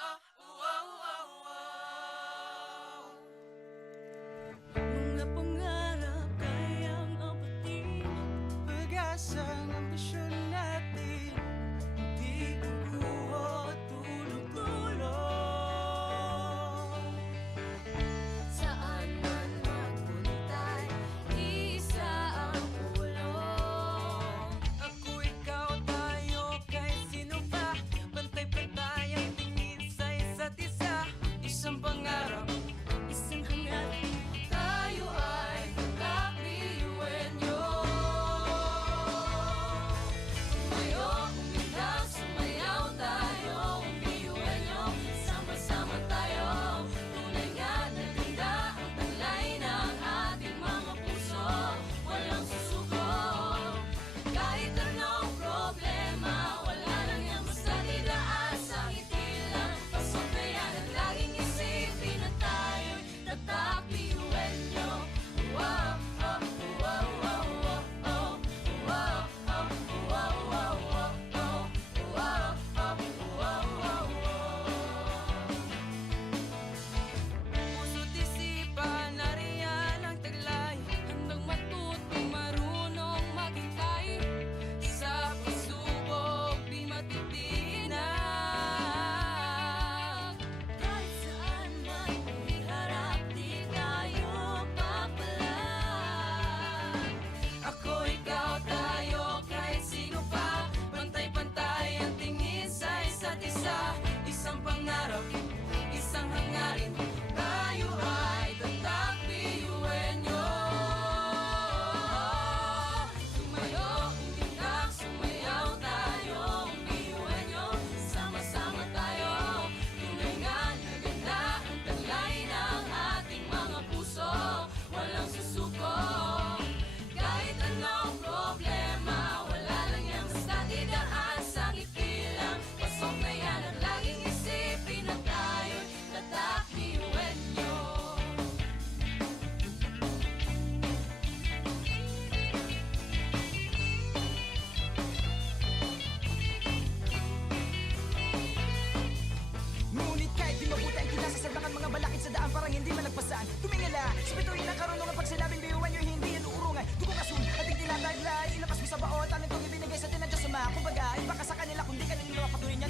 oh, uwo, uwo, uwo. mga pangarap kayang apatin, pag-asang ambisyon natin, di kukuha tulog-tulog. Saan man magpuntay, isa ang ulong. Ako, ikaw, tayo, kahit sino pa. Pantay-pantay ang tingin sa isa't isa. Isang pangarap, isang hangarin. Tayo ay tatak biyuhin nyo. Tumayo, umilag, sumayaw tayo, biyuhin nyo. Sama-sama tayo. Tunay nga na ganda ang taglay ng ating mga puso. Walang susuko. Kahit anong problema, wala lang yan basta didaan sa ngiti lang. Pasok na yan at laging isipin na tayo'y tatak biyuhin nyo. Wow, oh, wow, wow, wow, oh. Wow, oh, wow, wow, wow, oh. Wow, oh, wow, wow, wow. Puso't isipan, nariyan ang taglay. Handang matutong marunong maghintay. Sa pagsubok, di matitinag. Kahit saan man iharap, di tayo papalag. Ako, ikaw, tayo, kahit sino pa. Pantay-pantay ang tingin sa isa't isa. Isang pangarap, isang hangarin. Tayo ay tatak biyuhin nyo. Tumayo, umilag, sumayaw tayo, biyuhin nyo. Sama-sama tayo. Tunay nga na ganda ang taglay ng ating mga puso. Walang susuko. Kahit anong problema, wala lang yan basta didaan sa ngiti lang. Pasok na yan at laging isipin na tayo'y tatak biyuhin nyo. Ngunit kahit di mabuti ang kinasasaglakan mga balakid sa daan, parang hindi malagpasan. Tumingala sa bituin ng karunungan, pag sinabing biyuhan nyo, hindi yan uurungan. Dugong asun, ating tinataglay, ilabas mo sa baot, ang itong ibinigay sa atin ng Diyos Ama. Kumbaga, iba ka sa kanila, kundi kanila patuloy niya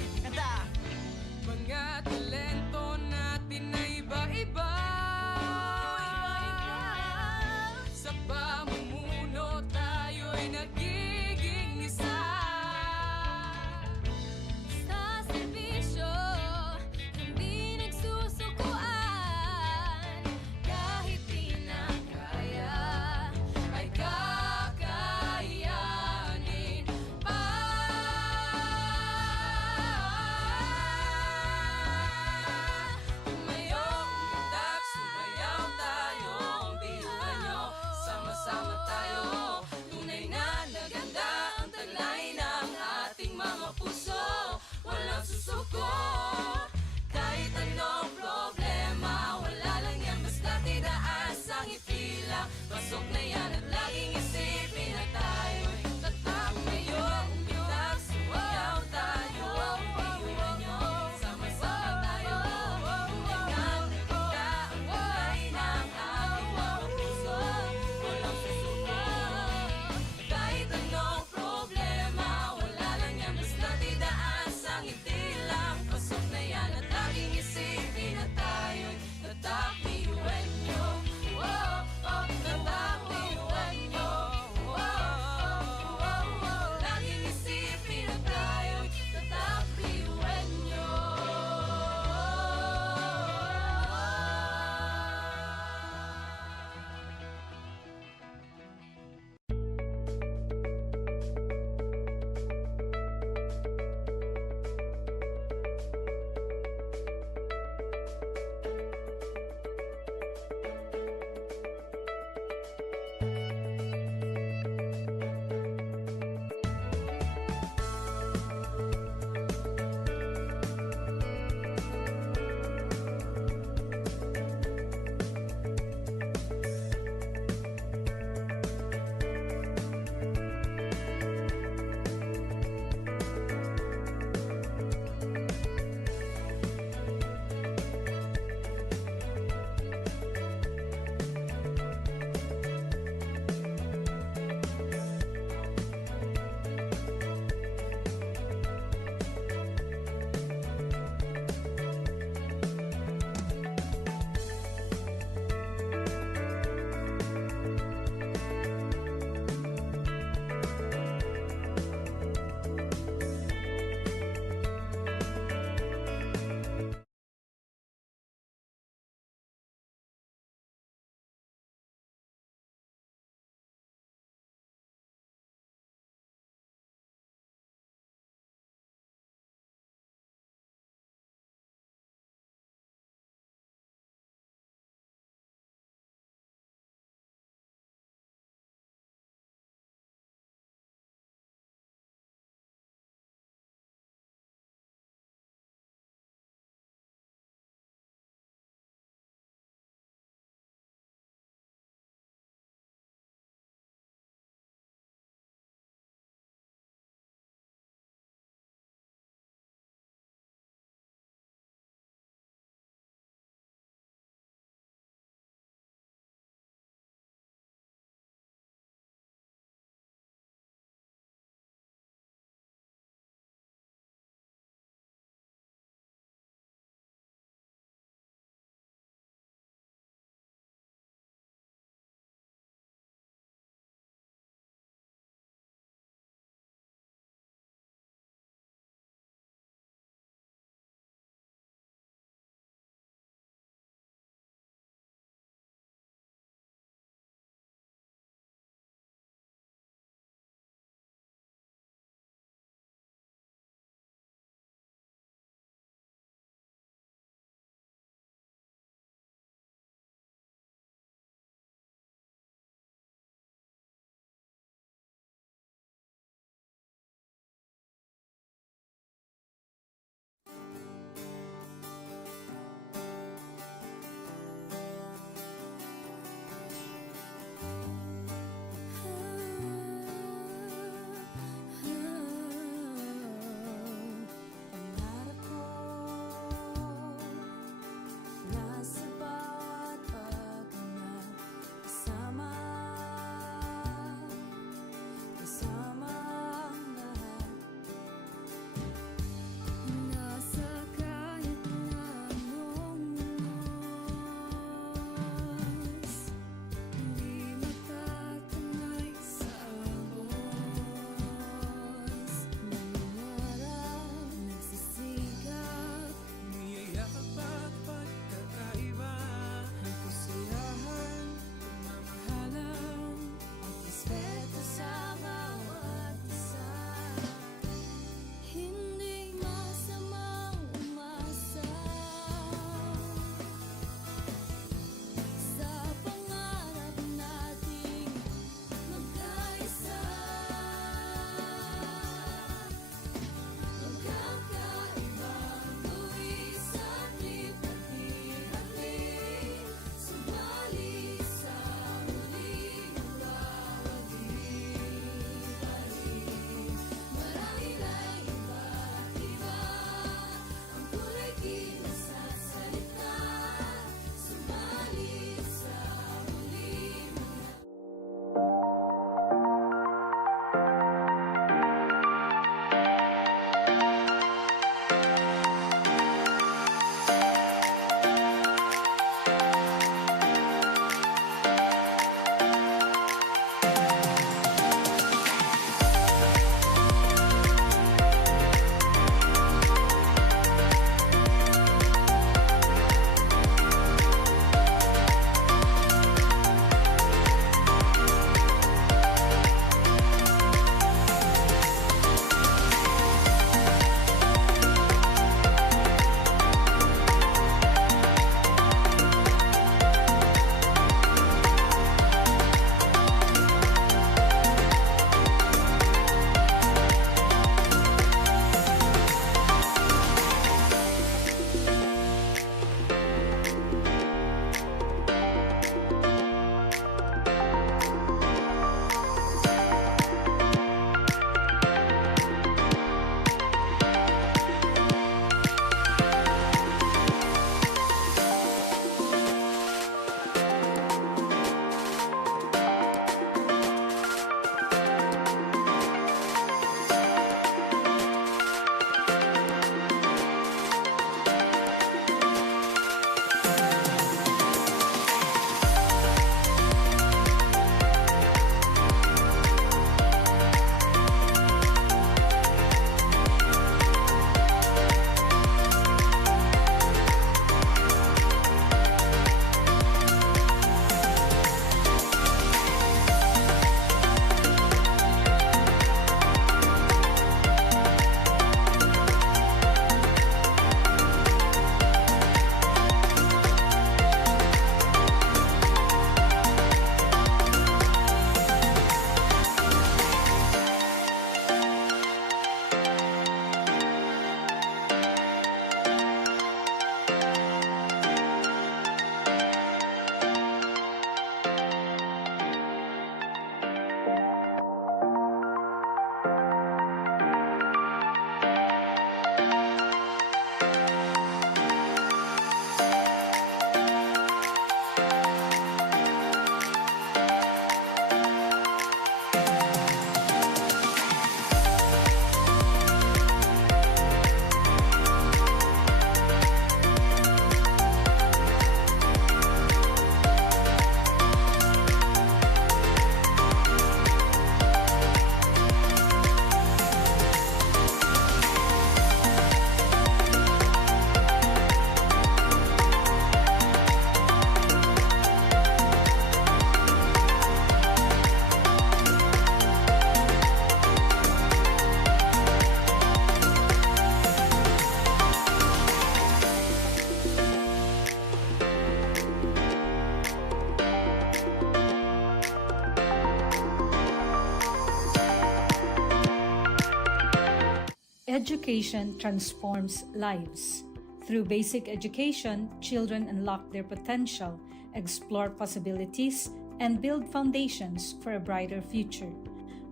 Education transforms lives. Through basic education, children unlock their potential, explore possibilities, and build foundations for a brighter future.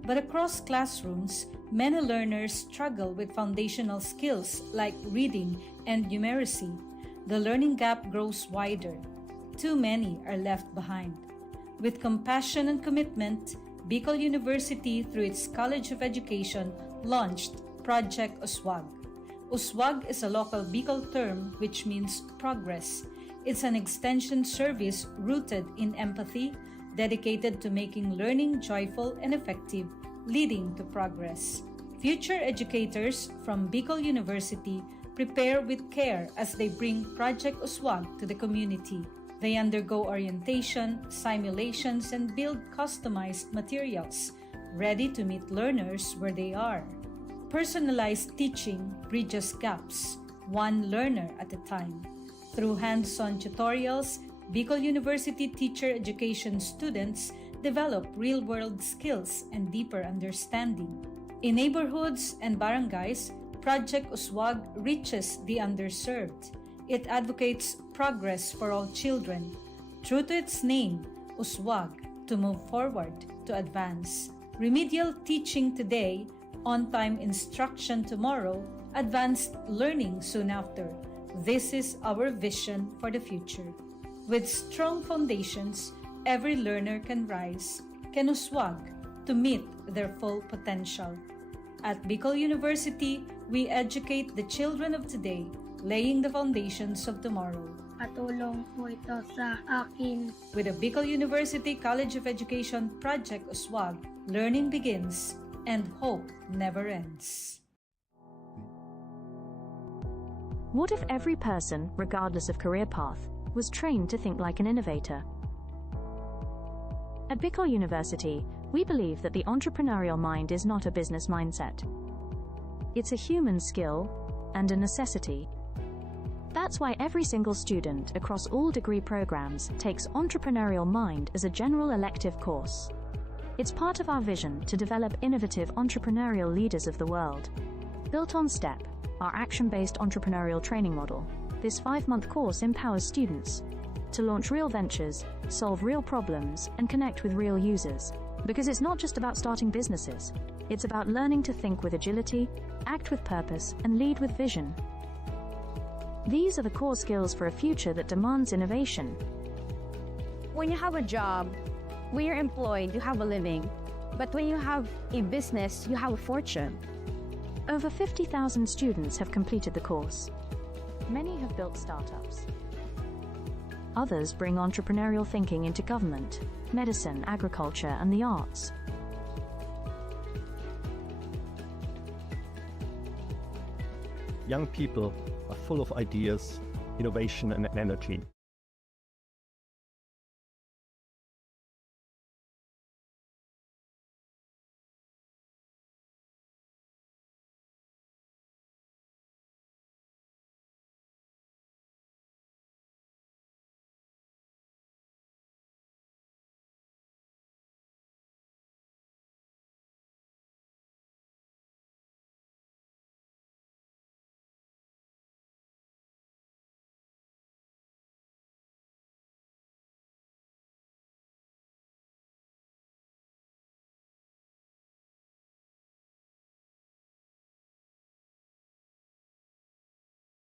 But across classrooms, many learners struggle with foundational skills like reading and numeracy. The learning gap grows wider. Too many are left behind. With compassion and commitment, Bicol University, through its College of Education, launched Project Uswag. Uswag is a local Bicol term which means progress. It's an extension service rooted in empathy, dedicated to making learning joyful and effective, leading to progress. Future educators from Bicol University prepare with care as they bring Project Uswag to the community. They undergo orientation, simulations, and build customized materials, ready to meet learners where they are. Personalized teaching bridges gaps, one learner at a time. Through hands-on tutorials, Bicol University teacher education students develop real-world skills and deeper understanding. In neighborhoods and barangays, Project Uswag reaches the underserved. It advocates progress for all children. True to its name, Uswag, to move forward, to advance. Remedial teaching today, on-time instruction tomorrow, advanced learning soon after. This is our vision for the future. With strong foundations, every learner can rise, can uswag, to meet their full potential. At Bicol University, we educate the children of today, laying the foundations of tomorrow. Patulong po ito sa akin. With the Bicol University College of Education Project Uswag, learning begins and hope never ends. What if every person, regardless of career path, was trained to think like an innovator? At Bicol University, we believe that the entrepreneurial mind is not a business mindset. It's a human skill and a necessity. That's why every single student across all degree programs takes Entrepreneurial Mind as a general elective course. It's part of our vision to develop innovative entrepreneurial leaders of the world. Built on STEP, our action-based entrepreneurial training model, this 5-month course empowers students to launch real ventures, solve real problems, and connect with real users. Because it's not just about starting businesses, it's about learning to think with agility, act with purpose, and lead with vision. These are the core skills for a future that demands innovation. When you have a job, when you're employed, you have a living. But when you have a business, you have a fortune. Over 50,000 students have completed the course. Many have built startups. Others bring entrepreneurial thinking into government, medicine, agriculture, and the arts. Young people are full of ideas, innovation, and energy.